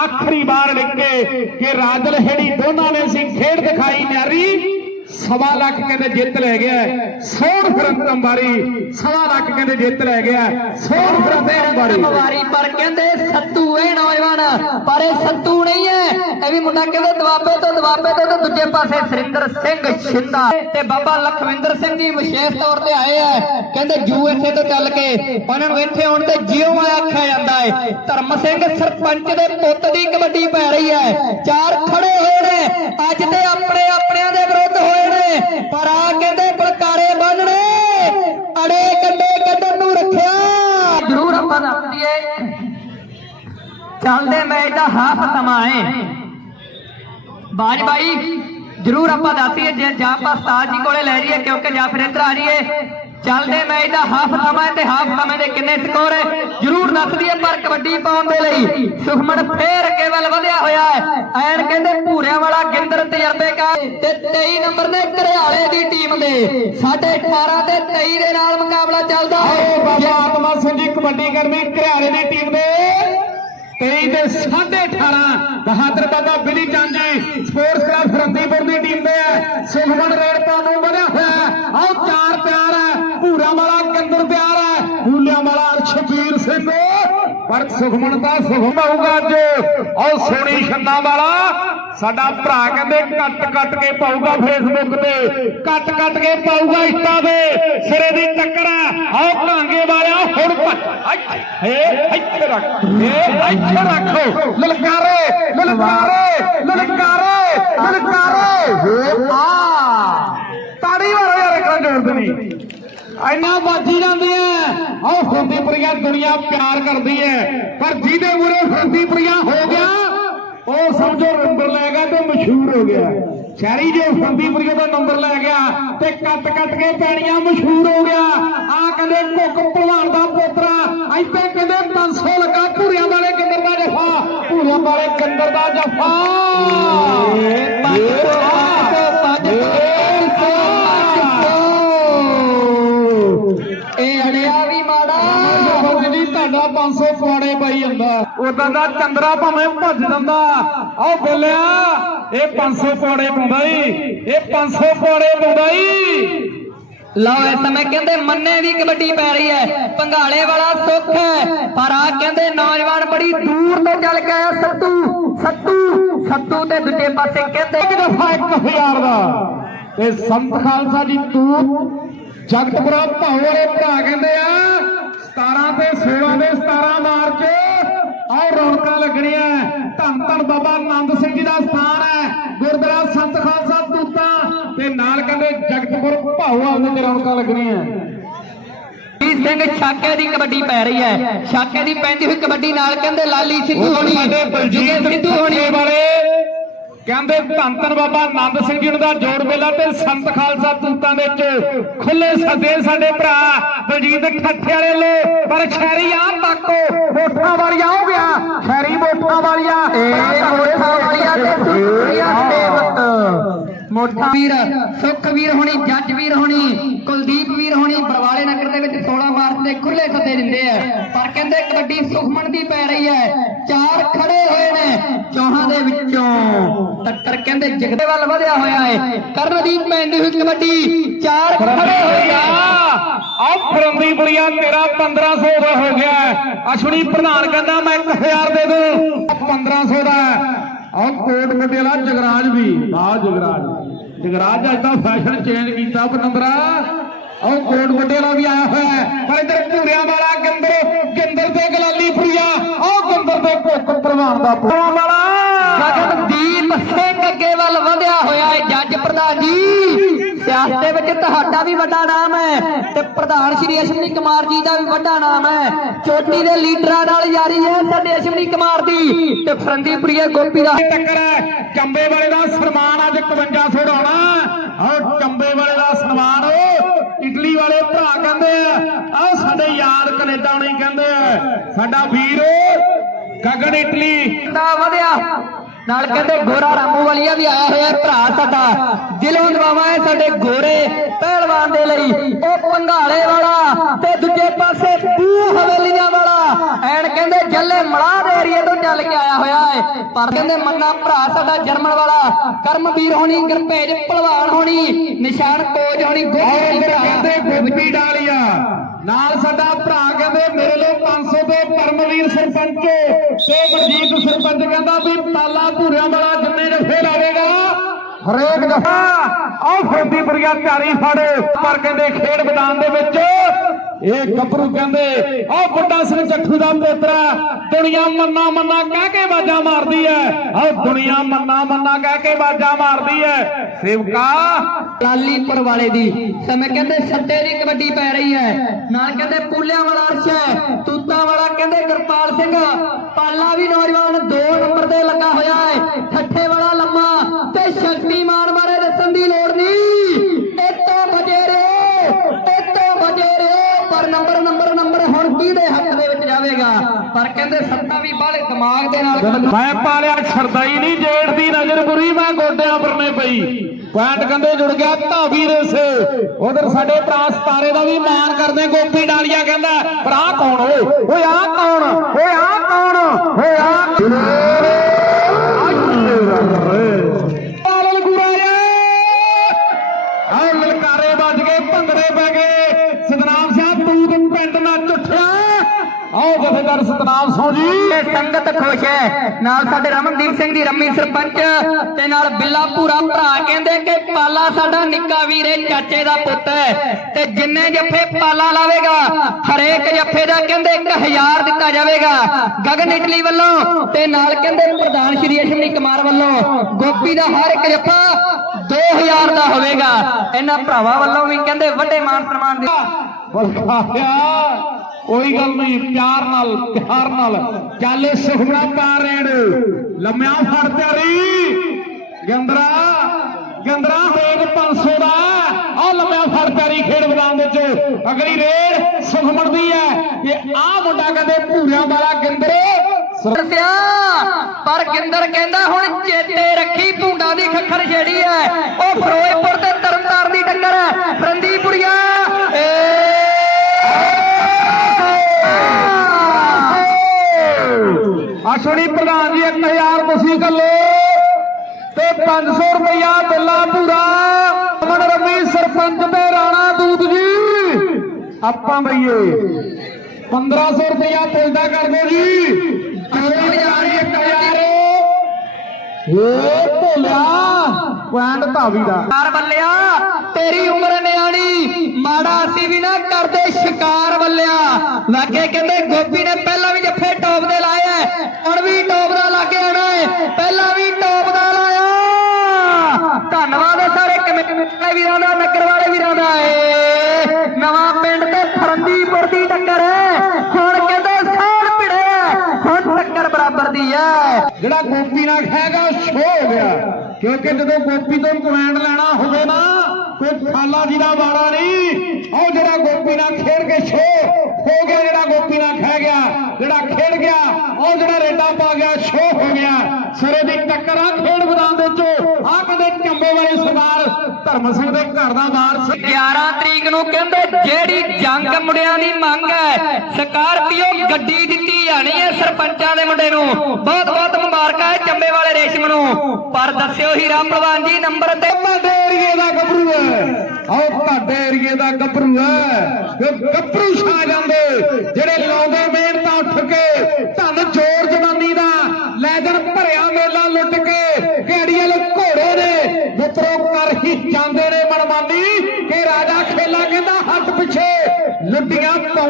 ਆਖਰੀ ਵਾਰ ਡਿੱਗੇ ਕਿ ਰਾਜਲ ਹੇੜੀ ਦੋਨਾਂ ਨੇ ਸੀ ਖੇਡ ਦਿਖਾਈ, ਨਿਆਰੀ। ਸਵਾ ਲੱਖ ਕਹਿੰਦੇ ਜਿੱਤ ਲੈ ਗਿਆ ਸੋਹਣ ਫਿਰਨ ਅੰਬਾਰੀ, ਸਵਾ ਲੱਖ ਕਹਿੰਦੇ ਜਿੱਤ ਲੈ ਗਿਆ ਸੋਹਣ ਫਿਰਨ ਅੰਬਾਰੀ। ਵਾਰੀ ਪਰ ਕਹਿੰਦੇ ਸੱਤੂ ਇਹ ਨੌਜਵਾਨ, ਪਰ ਇਹ ਸੱਤੂ ਨਹੀਂ ਹੈ। ਇਹ ਵੀ ਮੁੰਡਾ ਕਹਿੰਦੇ ਦਵਾਬੇ ਤੋਂ ਦਵਾਬੇ ਤੋਂ ਤੇ ਦੂਜੇ ਪਾਸੇ ਸਰਿੰਦਰ ਸਿੰਘ ਸ਼ਿੰਦਾ ਤੇ ਬਾਬਾ ਲਖਵਿੰਦਰ ਸਿੰਘ ਜੀ ਵਿਸ਼ੇਸ਼ ਤੌਰ ਤੇ ਆਏ ਆ। ਕਹਿੰਦੇ ਯੂਐਸਏ ਤੋਂ ਚੱਲ ਕੇ, ਉਹਨਾਂ ਨੂੰ ਇੱਥੇ ਆਉਣ ਤੇ ਜਿਉ ਆਖਿਆ ਜਾਂਦਾ ਹੈ। ਧਰਮ ਸਿੰਘ ਸਰਪੰਚ ਦੇ ਪੁੱਤ ਦੀ ਕਬੱਡੀ ਪੈ ਰਹੀ ਹੈ। ਚਾਰ ਖੜੇ ਹੋਏ ਨੇ। ਅੱਜ ਤੇ ਆਪਣੇ ਆਪਣਿਆਂ ਦੇ ਵਿਰੁੱਧ ਹੋਏ ਨੇ, ਪਰ ਆ ਕਹਿੰਦੇ ਬਲਕਾਰੇ ਬੰਨਣੇ। ਅੜੇ ਕੰਡੇ ਕੱਢਣ ਨੂੰ ਰੱਖਿਆ। ਜ਼ਰੂਰ ਆਪਾਂ ਦੱਸ ਦਈਏ। ਚੱਲਦੇ ਮੈਚ ਦਾ ਹਾਫ ਸਮਾਂ ਹੈ। ਬਾਜ ਬਾਈ, ਜ਼ਰੂਰ ਆਪਾਂ ਦੱਸੀਏ ਜੇ ਜਾਂ ਆਪਾਂ ਉਸਤਾਦ ਜੀ ਕੋਲੇ ਲੈ ਜਾਈਏ, ਕਿਉਂਕਿ ਜਾਂ ਫਿਰ ਇੱਧਰ ਆ ਜਾਈਏ। ਚੱਲਦੇ ਮੈਚ ਦਾ ਹਾਫ ਸਮਾਂ ਤੇ ਹਾਫ ਸਮੇਂ ਦੇ ਕਿੰਨੇ ਸਕੋਰ ਹੈ? ਜ਼ਰੂਰ ਦੱਸ ਦਈਏ ਪਰ ਕਬੱਡੀ ਪਾਉਣ ਦੇ ਲਈ ਸੁਖਮਨ ਫੇਰ ਅੱਗੇ ਵਧਿਆ ਹੋਇਆ ਹੈ। ਐਨ ਕਹਿੰਦੇ ਭੂਰਿਆਂ ਵਾਲਾ ਗਿੰਦਰ ਤਜਰਬੇਕਾਰ ਤੇ 23 ਨੰਬਰ ਦੇ ਘਰਿਆਲੇ ਦੀ ਟੀਮ ਦੇ 18.5 ਤੇ 23 ਦੇ ਨਾਲ ਮੁਕਾਬਲਾ ਚੱਲਦਾ ਹੈ। ਬਾਬਾ ਆਤਮਾ ਸਿੰਘ ਜੀ ਕਬੱਡੀ ਅਕੈਡਮੀ ਘਰਿਆਲੇ ਦੀ ਟੀਮ ਦੇ 23 ਦੇ 18.5 ਬਹਾਦਰ ਬਾਬਾ ਬਿਲੀ ਚੰਦ ਜੀ ਸਪੋਰਟਸ ਕਲੱਬ ਫਰੰਦੀਪੁਰ ਦੀ ਟੀਮ ਦੇ ਹੈ ਸੁਖਮਨ ਰੇੜਪਾ ਨੂੰ ਵਧਿਆ ਹੋਇਆ ਹੈ। ਆਓ ਚਾਰ ਤਿਆਰ ਹੈ ਭੂਰਾ ਵਾਲਾ ਕੰਦਰ ਤਿਆਰ ਹੈ ਫੂਲਿਆਂ ਵਾਲਾ ਅਰਸ਼ਵੀਰ ਸਿੰਘ ਪਰ ਸੁਖਮਨ ਦਾ ਸੁਖਮ ਹੋਊਗਾ ਅੱਜ। ਆਓ ਸੋਣੀ ਛੰਨਾ ਵਾਲਾ ਸਾਡਾ ਭਰਾ ਕਹਿੰਦੇ ਕੱਟ ਕੱਟ ਕੇ ਪਾਊਗਾ ਫੇਸਬੁੱਕ ਤੇ। ਕੱਟ ਕੱਟ ਕੇ ਪਾਊਗਾ ਇੰਸਟਾ ਤੇ ਸਿਰੇ ਦੀ ਟੱਕਰ ਆਓ ਕਾਂਗੇ ਵਾਲਿਆ, ਹੁਣ ਭੱਜ। ਏ ਇੱਥੇ ਰੱਖ। ਏ ਇੱਥੇ ਰੱਖੋ। ਲਲਕਾਰੇ ਲਲਕਾਰੇ ਲਲਕਾਰੇ ਲਲਕਾਰੇ। ਏ ਆ। ਤਾੜੀ ਮਾਰੋ ਯਾਰ, ਇੱਕ ਜੋਰ ਦੇਣੀ। ਐਨਾ ਬਾਜੀ ਜਾਂਦੀ ਹੈ। ਆਹ ਫਰਦੀਪੁਰੀਆ ਦੁਨੀਆ ਪਿਆਰ ਕਰਦੀ ਹੈ। ਪਰ ਜਿਹਦੇ ਮੂਰੇ ਫਰਦੀਪੁਰੀਆ ਹੋ ਗਿਆ, ਉਹ ਸਮਝੋ ਨੰਬਰ ਲੈ ਗਿਆ ਤੇ ਮਸ਼ਹੂਰ ਹੋ ਗਿਆ। ਸ਼ਹਿਰੀ ਜੋ ਫਰਦੀਪੁਰੀਆ ਦਾ ਨੰਬਰ ਲੈ ਗਿਆ ਤੇ ਕੱਟ ਕੱਟ ਕੇ ਪੈਣੀਆਂ ਮਸ਼ਹੂਰ ਹੋ ਗਿਆ। ਆ ਕਦੇ ਕੁੱਕ ਭਲਵਾਨ ਦਾ ਪੋਤਰਾ, ਇੱਥੇ ਕਦੇ 500 ਲਗਾ ਭੂਰੀਆਂ ਵਾਲੇ ਕੰਦਰ ਦਾ ਜਫਾ। ਭੂਰੀਆਂ ਵਾਲੇ ਕੰਦਰ ਦਾ ਜਫਾ। 500 ਉਦਾਂ ਦਾ ਚੰਦਰਾ ਭਾਵੇਂ ਭੱਜ ਜਾਂਦਾ। ਆਹ ਬੋਲਿਆ ਇਹ 500 ਪੁਆੜੇ ਪਾਉਂਦਾ ਈ ਇਹ 500 ਪੁਆੜੇ ਪਾਉਂਦਾ ਈ। ਲਓ ਇਸ ਸਮੇਂ ਕਹਿੰਦੇ ਮੰਨੇ ਦੀ ਕਬੱਡੀ ਪੈ ਰਹੀ ਹੈ ਪੰਘਾਲੇ ਵਾਲਾ ਸੁੱਖ ਹੈ ਪਰ ਆ ਕਹਿੰਦੇ ਨੌਜਵਾਨ ਬੜੀ ਦੂਰ ਤੋਂ ਚੱਲ ਕੇ ਆਇਆ ਸੱਤੂ ਸੱਤੂ ਸੱਤੂ ਤੇ ਦੂਜੇ ਪਾਸੇ ਕਹਿੰਦੇ ਇੱਕ ਦਫਾ 1000 ਦਾ। ਤੇ ਸੰਤ ਖਾਲਸਾ ਜੀ ਤੂੰ ਜਗਤਪੁਰਾ ਭਾਉ ਵਾਲੇ ਭਰਾ ਕਹਿੰਦੇ ਆ 17 ਤੇ 16 ਦੇ 17 ਮਾਰਚ ਆਹ ਰੌਣਕਾਂ ਲੱਗਣੀਆਂ। ਧੰਨ ਧੰਨ ਬਾਬਾ ਆਨੰਦ ਸਿੰਘ ਜੀ ਦਾ ਸਥਾਨ ਹੈ। ਗੁਰਦੁਆਰਾ ਸੰਤ ਖਾਲਸਾ ਦੂਤਾਂ। ਤੇ ਨਾਲ ਕਹਿੰਦੇ ਜਗਤਪੁਰ ਭਾਉਆ ਤੇ ਰੌਣਕਾਂ ਲੱਗਣੀਆਂ। ਲਾਲੀ ਸਿੰਘ ਛਾਕੇ ਦੀ ਕਬੱਡੀ ਪੈ ਰਹੀ ਹੈ। ਛਾਕੇ ਦੀ ਪੈਂਦੀ ਹੋਈ ਕਬੱਡੀ ਨਾਲ ਕਹਿੰਦੇ ਲਾਲੀ ਸਿੱਧੂ ਹੋਣੀ ਸਾਡੇ ਬਲਜੀਤ ਸਿੱਧੂ ਹੋਣੀ। ਵਾਲੇ ਕਹਿੰਦੇ ਧੰਨ ਧੰਨ ਬਾਬਾ ਆਨੰਦ ਸਿੰਘ ਜੀ ਦਾ ਜੋੜ ਮੇਲਾ ਤੇ ਸੰਤ ਖਾਲਸਾ ਤੂਤਾਂ ਦੇ ਵਿੱਚ ਖੁੱਲੇ ਸੱਦੇ ਸਾਡੇ ਭਰਾ ਬਲਜੀਤ ਠੱਠੇ ਵਾਲੇ ਲੋ ਪਰ ਖੈਰੀ ਆ ਤਾਕੋ ਮੋਠਾਂ ਵਾਲੀਆਂ ਹੋ ਗਿਆ। ਖੈਰੀ ਮੋਠਾਂ ਵਾਲੀਆਂ। ਏ ਮੋਠਾ ਵਾਲੀਆ ਤੇ ਸੁਖਪ੍ਰਿਆ ਸੇਵਕ ਮੋਠਾ ਵੀਰ ਸੁਖਵੀਰ ਹੋਣੀ ਜੱਜ ਵੀਰ ਹੋਣੀ ਕੁਲਦੀਪ ਵੀਰ ਹੋਣੀ ਬਰਵਾਲੇ ਨਗਰ ਦੇ ਵਿੱਚ 16 ਮਾਰਚ ਦੇ ਖੁੱਲੇ ਸੱਦੇ ਦਿੰਦੇ ਆ। ਪਰ ਕਹਿੰਦੇ ਕਬੱਡੀ ਸੁਖਮਨ ਦੀ ਪੈ ਰਹੀ ਹੈ। ਚਾਰ ਖੜੇ ਹੋਏ ਨੇ ਚੌਹਾਂ ਦੇ ਵਿੱਚੋਂ। ਟੱਕਰ ਕਹਿੰਦੇ ਜਗਦੇ ਵੱਲ ਵਧਿਆ ਹੋਇਆ ਹੈ। ਕਰਨਦੀਪ ਪੈਂਦੀ ਹੋਈ ਕਬੱਡੀ। ਚਾਰ ਖੜੇ ਹੋਏ ਆ ਆ ਫਰੰਦੀ ਬੁੜੀਆ ਤੇਰਾ 1500 ਦਾ ਹੋ ਗਿਆ ਅਸ਼ਵਨੀ ਪ੍ਰਧਾਨ ਕਹਿੰਦਾ ਮੈਂ 1000 ਦੇ ਦੂੰ। 1500 ਦਾ ਆ ਕੋਟ ਗੱਡੇ ਜਗਰਾਜ ਵੀ। ਵਾਹ ਜਗਰਾਜ। ਜਗਰਾਜ ਅੱਜ ਦਾ ਫੈਸ਼ਨ ਚੇਂਜ ਕੀਤਾ ਪਨੰਦਰਾ ਉਹ ਕੋਟ ਗੱਡੇ ਵੀ ਆਇਆ ਹੋਇਆ ਹੈ। ਪਰ ਇਧਰ ਭੂਰਿਆਂ ਵਾਲਾ ਗੰਦਰ ਗੰਦਰ ਤੇ ਗਲਾਲੀ ਫੁਰੀਆ ਉਹ ਗੰਦਰ ਤੇ ਭੁੱਖ ਪ੍ਰਵਾਨ ਦਾ ਭੂਰਿਆਂ ਵਾਲਾ। ਗਗਨਦੀਪ ਸਿੰਘ ਅੱਗੇ ਵੱਲ ਵਧਿਆ ਹੋਇਆ ਹੈ ਜੱਜ ਪ੍ਰਧਾਨ ਜੀ। ਸਿਆਸਤ ਦੇ ਵਿੱਚ ਤੁਹਾਡਾ ਵੀ ਵੱਡਾ ਨਾਮ ਹੈ ਤੇ ਪ੍ਰਧਾਨ ਸ਼੍ਰੀ ਅਸ਼ਵਨੀ ਕੁਮਾਰ ਜੀ ਦਾ ਵੀ ਵੱਡਾ ਨਾਮ ਹੈ। ਚੋਟੀ ਦੇ ਲੀਡਰਾਂ ਨਾਲ ਯਾਰੀ ਹੈ ਸਾਡੇ ਅਸ਼ਵਨੀ ਕੁਮਾਰ ਦੀ ਤੇ ਫਰੰਦੀਪੁਰੀਆ ਗੋਪੀ ਦਾ ਟੱਕਰ ਹੈ ਚੰਬੇ ਵਾਲੇ ਦਾ ਸਨਮਾਨ ਅੱਜ 5100 ਦਾ ਹੋਣਾ ਔਰ ਚੰਬੇ ਵਾਲੇ ਦਾ ਸਨਮਾਨ ਇਟਲੀ ਵਾਲੇ ਭਰਾ ਕਹਿੰਦੇ ਆ। ਆ ਸਾਡੇ ਯਾਰ ਕੈਨੇਡਾ ਨਹੀਂ ਕਹਿੰਦੇ ਆ। ਸਾਡਾ ਵੀਰ ਗਗਨ ਇਟਲੀ। ਦਾ ਵਧਿਆ। ਨਾਲ ਕਹਿੰਦੇ ਗੋਰਾ ਰਾਮੂ ਵਾਲੀਆ ਵੀ ਆਇਆ ਹੋਇਆ ਭਰਾ ਸਾਡਾ। ਦਿਲੋਂ ਦਵਾਵਾ ਹੈ ਸਾਡੇ ਗੋਰੇ ਪਹਿਲਵਾਨ ਦੇ ਲਈ। ਉਹ ਪੰਘਾਲੇ ਵਾਲਾ ਤੇ ਦੂਜੇ ਪਾਸੇ ਪੂ ਹਵੇਲੀਆਂ ਵਾਲਾ। ਐਨ ਕਹਿੰਦੇ ਜੱਲੇ ਮੜਾ ਦੇ ਏਰੀਏ ਤੋਂ ਚੱਲ ਕੇ ਆਇਆ ਹੋਇਆ ਹੈ। ਪਰ ਕਹਿੰਦੇ ਮੰਨਾ ਭਰਾ ਸਾਡਾ ਜਰਮਨ ਵਾਲਾ। ਕਰਮਵੀਰ ਹੋਣੀ ਗੁਰਭੇਜ ਭਲਵਾਨ ਹੋਣੀ ਨਿਸ਼ਾਨ ਕੋਜ ਹੋਣੀ ਭਰਾ ਕਹਿੰਦੇ ਗੋਪੀ ਡਾਲੀਆ। ਨਾਲ ਸਾਡਾ ਭਰਾ ਕਹਿੰਦੇ, ਮੇਰੇ ਲਈ 500 ਤੇ ਪਰਮਵੀਰ ਸਰਪੰਚ ਤੇ ਬਲਜੀਤ ਸਰਪੰਚ ਕਹਿੰਦਾ ਵੀ ਤਾਲਾ ਧੂਰਿਆਂ ਵਾਲਾ ਜਿੰਨੇ ਜੱਫੇ ਲਾਵੇਗਾ ਹਰੇਕ ਜੱਫਾ ਆਹ ਫੋਦੀ ਬੁਰੀਆ ਤਿਆਰੀ ਫੜ ਪਰ ਕਹਿੰਦੇ ਖੇਡ ਮੈਦਾਨ ਦੇ ਵਿੱਚ। ਇਹ ਗੱਭਰੂ ਕਹਿੰਦੇ, ਆਹ ਵੱਡਾ ਸਿੰਘ ਚੱਠੂ ਦਾ ਪੋਤਰਾ ਦੁਨੀਆ ਮੰਨਾ ਮੰਨਾ ਕਹਿ ਕੇ ਬਾਜਾ ਮਾਰਦੀ ਐ ਆਹ ਦੁਨੀਆ ਮੰਨਾ ਮੰਨਾ ਕਹਿ ਕੇ ਬਾਜਾ ਮਾਰਦੀ ਐ ਸੇਵਕਾ ਲਾਲੀਪੁਰ ਵਾਲੇ ਦੀ। ਸਮੇਂ ਕਹਿੰਦੇ ਸੱਟੇ ਦੀ ਕਬੱਡੀ ਪੈ ਰਹੀ ਹੈ। ਨਾਲ ਕਹਿੰਦੇ ਪੂਲਿਆਂ ਵਾਲਾ ਅਰਸ਼ ਹੈ ਤੂਤਾਂ ਵਾਲਾ ਕਹਿੰਦੇ ਗੁਰਪਾਲ ਸਿੰਘ। ਪਾਲਾ ਵੀ ਨੌਜਵਾਨ 2 ਨੰਬਰ ਤੇ ਲੱਗਾ ਹੋਇਆ ਹੈ ਠੱਠੇ ਵਾਲਾ ਲੰਮਾ ਤੇ ਸ਼ਕਤੀਮਾਨ ਬਾਰੇ ਦੱਸਣ ਦੀ ਲੋੜ ਨਹੀਂ ਇਤੋਂ ਬਜੇ ਰਿਓ ਇਤੋਂ ਬਜੇ ਰਿਓ ਪਰ ਨੰਬਰ ਨੰਬਰ ਨੰਬਰ ਹੁਣ ਕਿਹਦੇ ਹੱਕ ਦੇ ਵਿੱਚ ਜਾਵੇਗਾ ਪਰ ਕਹਿੰਦੇ ਸੱਟਾਂ ਵੀ ਬਾਹਲੇ ਦਿਮਾਗ ਦੇ ਨਾਲ ਕਬੱਡੀ ਮੈਂ ਪਾਲਿਆ ਛਰਦਾਈ ਨਹੀਂ ਜੇੜ ਦੀ ਨਜ਼ਰ ਬੁਰੀ ਮੈਂ ਗੋਡਿਆਂ ਪਰਨੇ ਪਈ ਪੁਆਇੰਟ ਕੰਦੇ ਜੁੜ ਗਿਆ ਧਾਵੀ ਰੇਸ ਉਧਰ ਸਾਡੇ ਭਰਾ ਸਤਾਰੇ ਦਾ ਵੀ ਮਾਨ ਕਰਦੇ ਗੋਪੀ ਡਾਲੀਆ ਕਹਿੰਦਾ ਭਰਾ ਕੌਣ ਓਏ ਓਏ ਆ ਕੌਣ ਓਏ ਆ ਕੌਣ ਓਏ ਆ ਪਾਲਲ ਗੁਰਾਇਆ ਆਹ ਲਲਕਾਰੇ ਵੱਜ ਗਏ ਭੰਗੜੇ ਪੈ ਗਏ ਸਤਨਾਮ ਸਿੰਘ ਤੂੰ ਤੇ ਪਿੰਡ ਨੱਚ ਉੱਠਿਆ ਆਓ ਜਥੇਦਾਰ ਸਤਨਾਮ ਸਿੰਘ ਜੀ ਤੇ ਸੰਗਤ ਖੁਸ਼ ਹੈ। ਨਾਲ ਸਾਡੇ ਰਮਨਦੀਪ ਸਿੰਘ ਦੀ ਰੰਮੀ ਸਰਪੰਚ ਤੇ ਨਾਲ ਬਿੱਲਾ ਪੂਰਾ ਭਰਾ। ਕਹਿੰਦੇ ਕਿ ਪਾਲਾ ਸਾਡਾ ਨਿੱਕਾ ਵੀਰ ਚਾਚੇ ਦਾ ਪੁੱਤ ਹੈ। ਤੇ ਜਿੰਨੇ ਜੱਫੇ ਪਾਲਾ ਲਾਵੇਗਾ ਹਰੇਕ ਜੱਫੇ ਦਾ ਕਹਿੰਦੇ 1000 ਦਿੱਤਾ ਜਾਵੇਗਾ। ਗਗਨ ਇਟਲੀ ਵੱਲੋਂ ਤੇ ਨਾਲ ਕਹਿੰਦੇ ਪ੍ਰਧਾਨ ਸ਼੍ਰੀ ਅਸ਼ਵਨੀ ਕੁਮਾਰ ਵੱਲੋਂ ਗੋਪੀ ਦਾ ਹਰ ਇੱਕ ਜੱਫਾ 2000 ਦਾ ਹੋਵੇਗਾ। ਇਹਨਾਂ ਭਰਾਵਾਂ ਵੱਲੋਂ ਵੀ ਕਹਿੰਦੇ ਵੱਡੇ ਮਾਨ ਸਨਮਾਨ ਦੇ ਬਲਖਾਇਆ ਕੋਈ ਗੱਲ ਨਹੀਂ, ਪਿਆਰ ਨਾਲ ਪਿਆਰ ਨਾਲ। ਚੱਲ ਸੁਖਣਾ ਪਾ ਰੇੜ। ਲੰਮਿਆ ਫੜ ਤਿਆਰੀ। ਗੰਦਰਾ ਗੰਦਰਾ ਹੋਏਗ 500 ਦਾ। ਆ ਲੰਮਿਆ ਫੜ ਤਿਆਰੀ ਖੇਡ ਮੈਦਾਨ ਵਿੱਚ। ਅਗਲੀ ਰੇਡ ਸੁਖਮਣ ਦੀ ਹੈ। ਇਹ ਆ ਮੁੰਡਾ ਕਹਿੰਦੇ ਭੂਰਿਆਂ ਵਾਲਾ ਗੰਦਰੇ। ਦੱਸਿਆ ਪਰ ਗਿੰਦਰ ਕਹਿੰਦਾ ਹੁਣ ਚੇਤੇ ਰੱਖੀ ਭੁੰਡਾ ਦੀ ਖੱਖਰ ਛੇੜੀ ਹੈ। ਉਹ ਫਿਰੋਜ਼ਪੁਰ ਤੇ ਤਰਨਤਾਰਨ ਦੀ ਟੱਕਰ ਐ ਫਰੰਦੀਪੁਰੀਆ ਅਸ਼ਵਨੀ ਪ੍ਰਧਾਨ ਜੀ 1000 ਤੁਸੀਂ ਕੱਲੋ। ਤੇ 500 ਰੁਪਇਆ ਬਿੱਲਾ ਪੂਰਾ। ਅਮਨ ਰਮੀ, ਸਰਪੰਚ ਤੇ ਰਾਣਾ ਦੂਤ ਜੀ। ਆਪਾਂ ਬਈਏ 1500 ਰੁਪਇਆ ਪੁੱਲਦਾ ਕਰ ਦਿਓ ਜੀ। 2000 1000 ਏ ਭੋਲਿਆ, ਪੁਆਇੰਟ ਧਾਵੀ ਦਾ। ਕਾਰ ਬੱਲਿਆ, ਤੇਰੀ ਉਮਰ ਨਿਆਣੀ, ਮਾੜਾ ਅਸੀਂ ਵੀ ਨਾ ਕਰਦੇ ਸ਼ਿਕਾਰ ਬੱਲਿਆ। ਲਾਗੇ ਕਹਿੰਦੇ ਗੋਪੀ ਨੇ ਪਹਿਲਾਂ ਵੀ ਜੱਫੇ ਟੌਪ ਦੇ ਲਾਏ ਐ ਹੁਣ ਵੀ ਟੌਪ ਦਾ ਲਾਗੇ ਆਣਾ ਹੈ ਪਹਿਲਾਂ ਵੀ ਟੌਪ ਦਾ ਲਾਇਆ ਧੰਨਵਾਦ ਹੈ ਸਾਰੇ ਕਮੇਟੀ ਵਾਲੇ ਵੀਰਾਂ ਦਾ ਨਗਰ ਵਾਲੇ ਵੀਰਾਂ ਦਾ ਏ ਰਾਜਪੁਰ ਦੀ ਟੱਕਰ ਹੈ ਹੁਣ ਕਹਿੰਦੇ ਸਾਲ ਭਿੜੇ ਹੈ ਹੁਣ ਟੱਕਰ ਬਰਾਬਰ ਦੀ ਹੈ ਜਿਹੜਾ ਗੋਪੀ ਨਾਲ ਖਾਏਗਾ ਉਹ ਸ਼ੋ ਹੋ ਗਿਆ। ਕਿਉਂਕਿ ਜਦੋਂ ਗੋਪੀ ਤੋਂ ਕਮਾਂਡ ਲੈਣਾ ਹੋਵੇ ਨਾ, ਕੋਈ ਖਾਲਾ ਜੀ ਦਾ ਵਾੜਾ ਨਹੀਂ। ਉਹ ਜਿਹੜਾ ਗੋਪੀਨਾਥ ਖੇਡ ਕੇ ਸ਼ੋ, ਹੋ ਗਿਆ ਜਿਹੜਾ ਗੋਪੀ ਨਾਲ ਖਹਿ ਗਿਆ। ਜਿਹੜਾ ਖੇਡ ਗਿਆ, ਉਹ ਜਿਹੜਾ ਰੇਡਾ ਪਾ ਗਿਆ, ਸ਼ੋ ਹੋ ਗਿਆ। ਸਰੇ ਦੀ ਟੱਕਰ ਆ ਖੇਡ ਮੈਦਾਨ ਦੇ ਵਿੱਚੋਂ ਆ ਕਦੇ ਚੰਬੇ ਵਾਲੇ ਸਰਦਾਰ ਧਰਮ ਸਿੰਘ ਦੇ ਘਰ ਦਾ ਵਾਰਸ 11 ਤਰੀਕ ਨੂੰ ਕਹਿੰਦੇ ਜਿਹੜੀ ਜੰਗ ਮੁੰਡਿਆਂ ਦੀ ਮੰਗ ਹੈ ਸਕਾਰਪੀਓ ਗੱਡੀ ਦਿੱਤੀ ਜਾਣੀ ਹੈ ਸਰਪੰਚਾਂ ਦੇ ਮੁੰਡੇ ਨੂੰ। ਬਹੁਤ ਬਹੁਤ ਮੁਬਾਰਕਾਂ ਹੈ ਚੰਬੇ ਵਾਲੇ ਰੇਸ਼ਮ ਨੂੰ। ਪਰ ਦੱਸਿਓ ਹੀਰਾ ਭਲਵਾਨ ਜੀ ਨੰਬਰ ਤੇ ਤੁਹਾਡੇ ਏਰੀਏ ਦਾ ਗੱਭਰੂ ਹੈ। ਆਓ ਤੁਹਾਡੇ ਏਰੀਏ ਦਾ ਗੱਭਰੂ ਹੈ। ਇਹ ਗੱਭਰੂ ਛਾ ਜਾਂਦੇ ਜਿਹੜੇ ਲਾਉਂਦੇ ਮਿਹਨਤਾਂ ਉੱਠ ਕੇ ਧਨ ਜੋਰ ਜਵਾਨੀ ਦਾ ਲੈਜਣ ਭਰਿਆ ਮੇਲਾ ਲੁੱਟ ਕੇ ਘੇੜੀ ਵਾਲੇ ਘੋੜੇ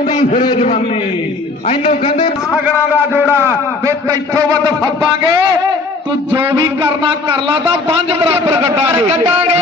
ਲੁੱਟੀਆਂ ਪਾਉਂਦੀ ਫਿਰੇ ਜਵਾਨੀ। ਇਹਨੂੰ ਕਹਿੰਦੇ ਸਗਣਾ ਦਾ ਜੋੜਾ। ਤੇ ਤੈਥੋਂ ਵੱਧ ਫੱਬਾਂਗੇ। ਤੂੰ ਜੋ ਵੀ ਕਰਨਾ ਕਰ ਲਾ ਤਾਂ ਪੰਜ ਬਰਾਬਰ ਕੱਟਾਂਗੇ ਕੱਟਾਂਗੇ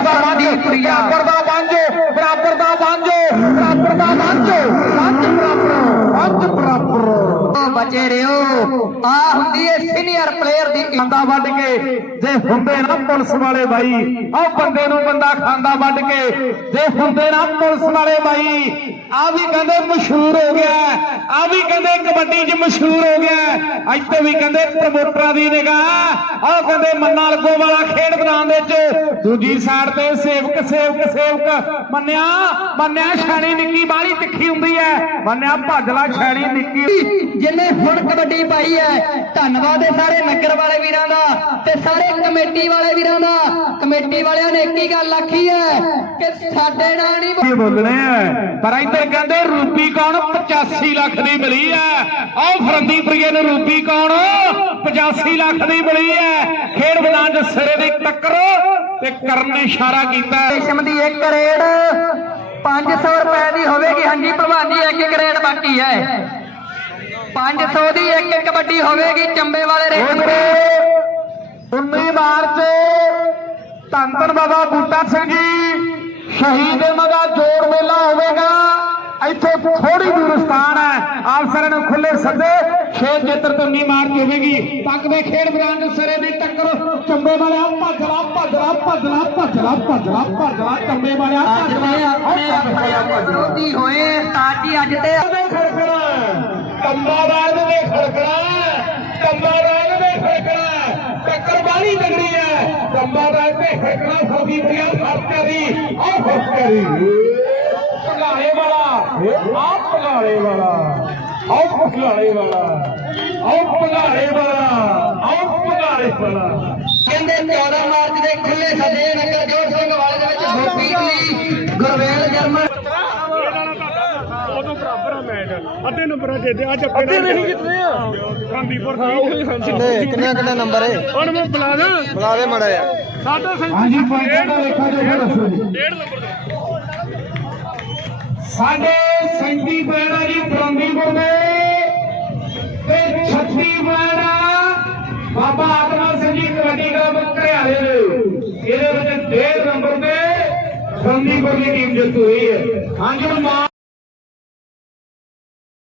ਬਾਬਾ ਦੀ ਪ੍ਰਿਆ ਬਰਾਬਰ ਦਾ ਪੰਜ ਬਰਾਬਰ ਦਾ ਪੰਜ ਬਰਾਬਰ ਦਾ ਪੰਜ ਪੰਜ ਬਰਾਬਰ ਪੰਜ ਬਰਾਬਰ ਉਹ ਬਚੇ ਰਿਓ। ਆ ਹੁੰਦੀ ਏ ਸੀਨੀਅਰ ਪਲੇਅਰ ਦੀ ਖਾਂਦਾ ਵੱਢ ਕੇ। ਜੇ ਹੁੰਦੇ ਨਾ ਪੁਲਿਸ ਵਾਲੇ ਬਾਈ ਉਹ ਬੰਦੇ ਨੂੰ ਬੰਦਾ ਖਾਂਦਾ ਵੱਢ ਕੇ। ਜੇ ਹੁੰਦੇ ਨਾ ਪੁਲਿਸ ਵਾਲੇ ਬਾਈ ਆ ਵੀ ਕਹਿੰਦੇ ਮਸ਼ਹੂਰ ਹੋ ਗਿਆ। ਆ ਵੀ ਕਹਿੰਦੇ ਕਬੱਡੀ 'ਚ ਮਸ਼ਹੂਰ ਹੋ ਗਿਆ। ਇੱਥੇ ਵੀ ਕਹਿੰਦੇ ਪ੍ਰਮੋਟਰਾਂ ਦੀ ਨਿਗਾਹ। ਆਹ ਕਹਿੰਦੇ ਮੰਨਾ ਲਗੋ ਵਾਲਾ ਖੇਡ ਮੈਦਾਨ ਦੇ ਵਿੱਚ। ਦੂਜੀ ਸਾਈਡ ਤੇ ਸੇਵਕ ਸੇਵਕ ਸੇਵਕ। ਮੰਨਿਆ ਮੰਨਿਆ, ਛਾਣੀ ਨਿੱਕੀ ਬਾਹਲੀ ਤਿੱਖੀ ਹੁੰਦੀ ਹੈ। ਮੰਨਿਆ ਭੱਜਲਾ ਛਾਣੀ ਨਿੱਕੀ। ਜਿਨੇ ਹੁਣ ਕਬੱਡੀ ਪਾਈ ਹੈ ਧੰਨਵਾਦ ਹੈ ਸਾਰੇ ਨਗਰ ਵਾਲੇ ਵੀਰਾਂ ਦਾ ਤੇ ਸਾਰੇ ਕਮੇਟੀ ਵਾਲੇ ਵੀਰਾਂ ਦਾ। ਕਮੇਟੀ ਵਾਲਿਆਂ ਨੇ ਇੱਕ ਹੀ ਗੱਲ ਆਖੀ ਹੈ ਕਿ ਸਾਡੇ ਨਾਲ ਨਹੀਂ ਬੋਲਣੇ ਆ? ਪਰ ਇੱਧਰ ਕਹਿੰਦੇ ਰੂਪੀ ਕੌਣ? 85 ਲੱਖ ਦੀ ਮਿਲੀ ਹੈ। ਆਹ ਫਰੰਦੀਪੁਰੀਏ ਨੂੰ ਰੂਪੀ ਕੌਣ? 85 ਲੱਖ ਦੀ ਮਿਲੀ ਹੈ। ਖੇਡ ਮੈਦਾਨ 'ਚ ਸਿਰੇ ਦੀ ਟੱਕਰ ਤੇ ਕਰਨ ਨੇ ਇਸ਼ਾਰਾ ਕੀਤਾ। ਰੇਸ਼ਮ ਦੀ ਇੱਕ ਰੇਡ। 500 ਰੁਪਏ ਦੀ ਹੋਵੇਗੀ। ਹਾਂਜੀ ਇੱਕ ਇੱਕ ਰੇਡ ਬਾਕੀ ਹੈ। 500 ਦੀ ਇੱਕ ਇੱਕ ਕਬੱਡੀ ਹੋਵੇਗੀ ਚੰਬੇ ਵਾਲੇ ਰੇਸ਼ਮ ਦੀ 19 ਮਾਰਚ ਧੰਨ ਧੰਨ ਬਾਬਾ ਬੂਟਾ ਸਿੰਘ ਜੀ। ਸ਼ਹੀਦ ਮਗਾ ਜੋੜ ਮੇਲਾ ਹੋਵੇਗਾ। ਇੱਥੇ ਥੋੜੀ ਦੂਰ ਸਥਾਨ ਹੈ। ਆਪ ਸਾਰਿਆਂ ਨੂੰ ਖੁੱਲੇ ਸੱਦੇ। 6 ਚੇਤਰ ਤੋਂ 19 ਮਾਰਚ ਹੋਵੇਗੀ। ਪੱਕ ਦੇ ਖੇਡ ਮੈਦਾਨ 'ਚ ਸਿਰੇ ਦੀ ਟੱਕਰ। ਚੰਬੇ ਵਾਲਿਆ ਭੱਜਲਾ ਭੱਜਲਾ ਭੱਜਲਾ ਭੱਜਲਾ ਭੱਜਲਾ ਭੱਜਲਾ ਚੰਬੇ ਵਾਲਿਆ ਦੇ ਆਪਣੇ ਆਪਣੇ ਵਿਰੋਧੀ ਹੋਏ ਉਸਤਾਦ ਜੀ ਅੱਜ ਤੇ। ਦੇ ਖੜਕਣਾ ਕੰਬਾ ਖੜਕਣਾ ਕੰਬਾ ਰਾਜ ਖੜਕਣਾ ਟੱਕਰ ਬਾਲੀ ਹੈ। ਕੰਬਾ ਰਾਜ ਖੜਕਣਾ ਫੌਜੀ ਪਿਆ ਫਰਕਰੀ ਆਹ ਫਰਕਰੀ ਭਗਾਲੇ ਵਾਲਾ। ਆਹ ਭਗਾਲੇ ਵਾਲਾ। ਆਹ ਭਗਾਲੇ ਵਾਲਾ। ਆਹ ਭਗਾਲੇ ਵਾਲਾ। ਆਹ ਭਗਾਲੇ ਵਾਲਾ। ਕਹਿੰਦੇ 14 ਮਾਰਚ ਦੇ ਖੁੱਲੇ ਸੱਦੇ ਨਗਰ ਜੋੜ ਸਿੰਘ ਵਾਲੇ ਦੇ ਵਿੱਚ ਗੋਪੀ ਲਈ ਗੁਰਵੇਲ ਜਰਮਨ ਉਦੋਂ ਬਰਾਬਰ ਆ ਮੈਚ ਅੱਧੇ ਨੰਬਰਾਂ ਦੇ ਦੇ ਅੱਜ ਅੱਧੇ ਨਹੀਂ ਜਿੱਤਦੇ ਆ। ਗਾਂਧੀਪੁਰ ਕਿੰਨੇ ਕਿੰਨਾ ਕਿੰਨਾ ਨੰਬਰ ਹੈ ਹੁਣ ਮੈਂ ਬੁਲਾ ਦਾਂ। ਬੁਲਾ ਦੇ ਮੜਾ ਯਾਰ ਸਾਡਾ ਸੈਂਤੀ ਹਾਂਜੀ ਪੁਆਇੰਟਾਂ ਦਾ ਲੇਖਾ ਜੋ ਫਿਰ ਦੱਸੋ ਜੀ। ਡੇਢ ਨੰਬਰ ਸਾਡੇ 37 ਪੈਣਾ ਜੀ ਫਰੰਦੀਪੁਰ ਦੇ ਤੇ 36 ਪੈਣਾ ਬਾਬਾ ਆਤਮਾ ਸਿੰਘ ਜੀ ਕਬੱਡੀ ਕਲੱਬ ਘਰਿਆਲੇ ਦੇ। ਇਹਦੇ ਵਿੱਚ 1.5 ਨੰਬਰ ਤੇ ਫਰੰਦੀਪੁਰ ਦੀ ਟੀਮ ਜਿੱਤ ਹੋਈ ਹੈ। ਹਾਂਜੀ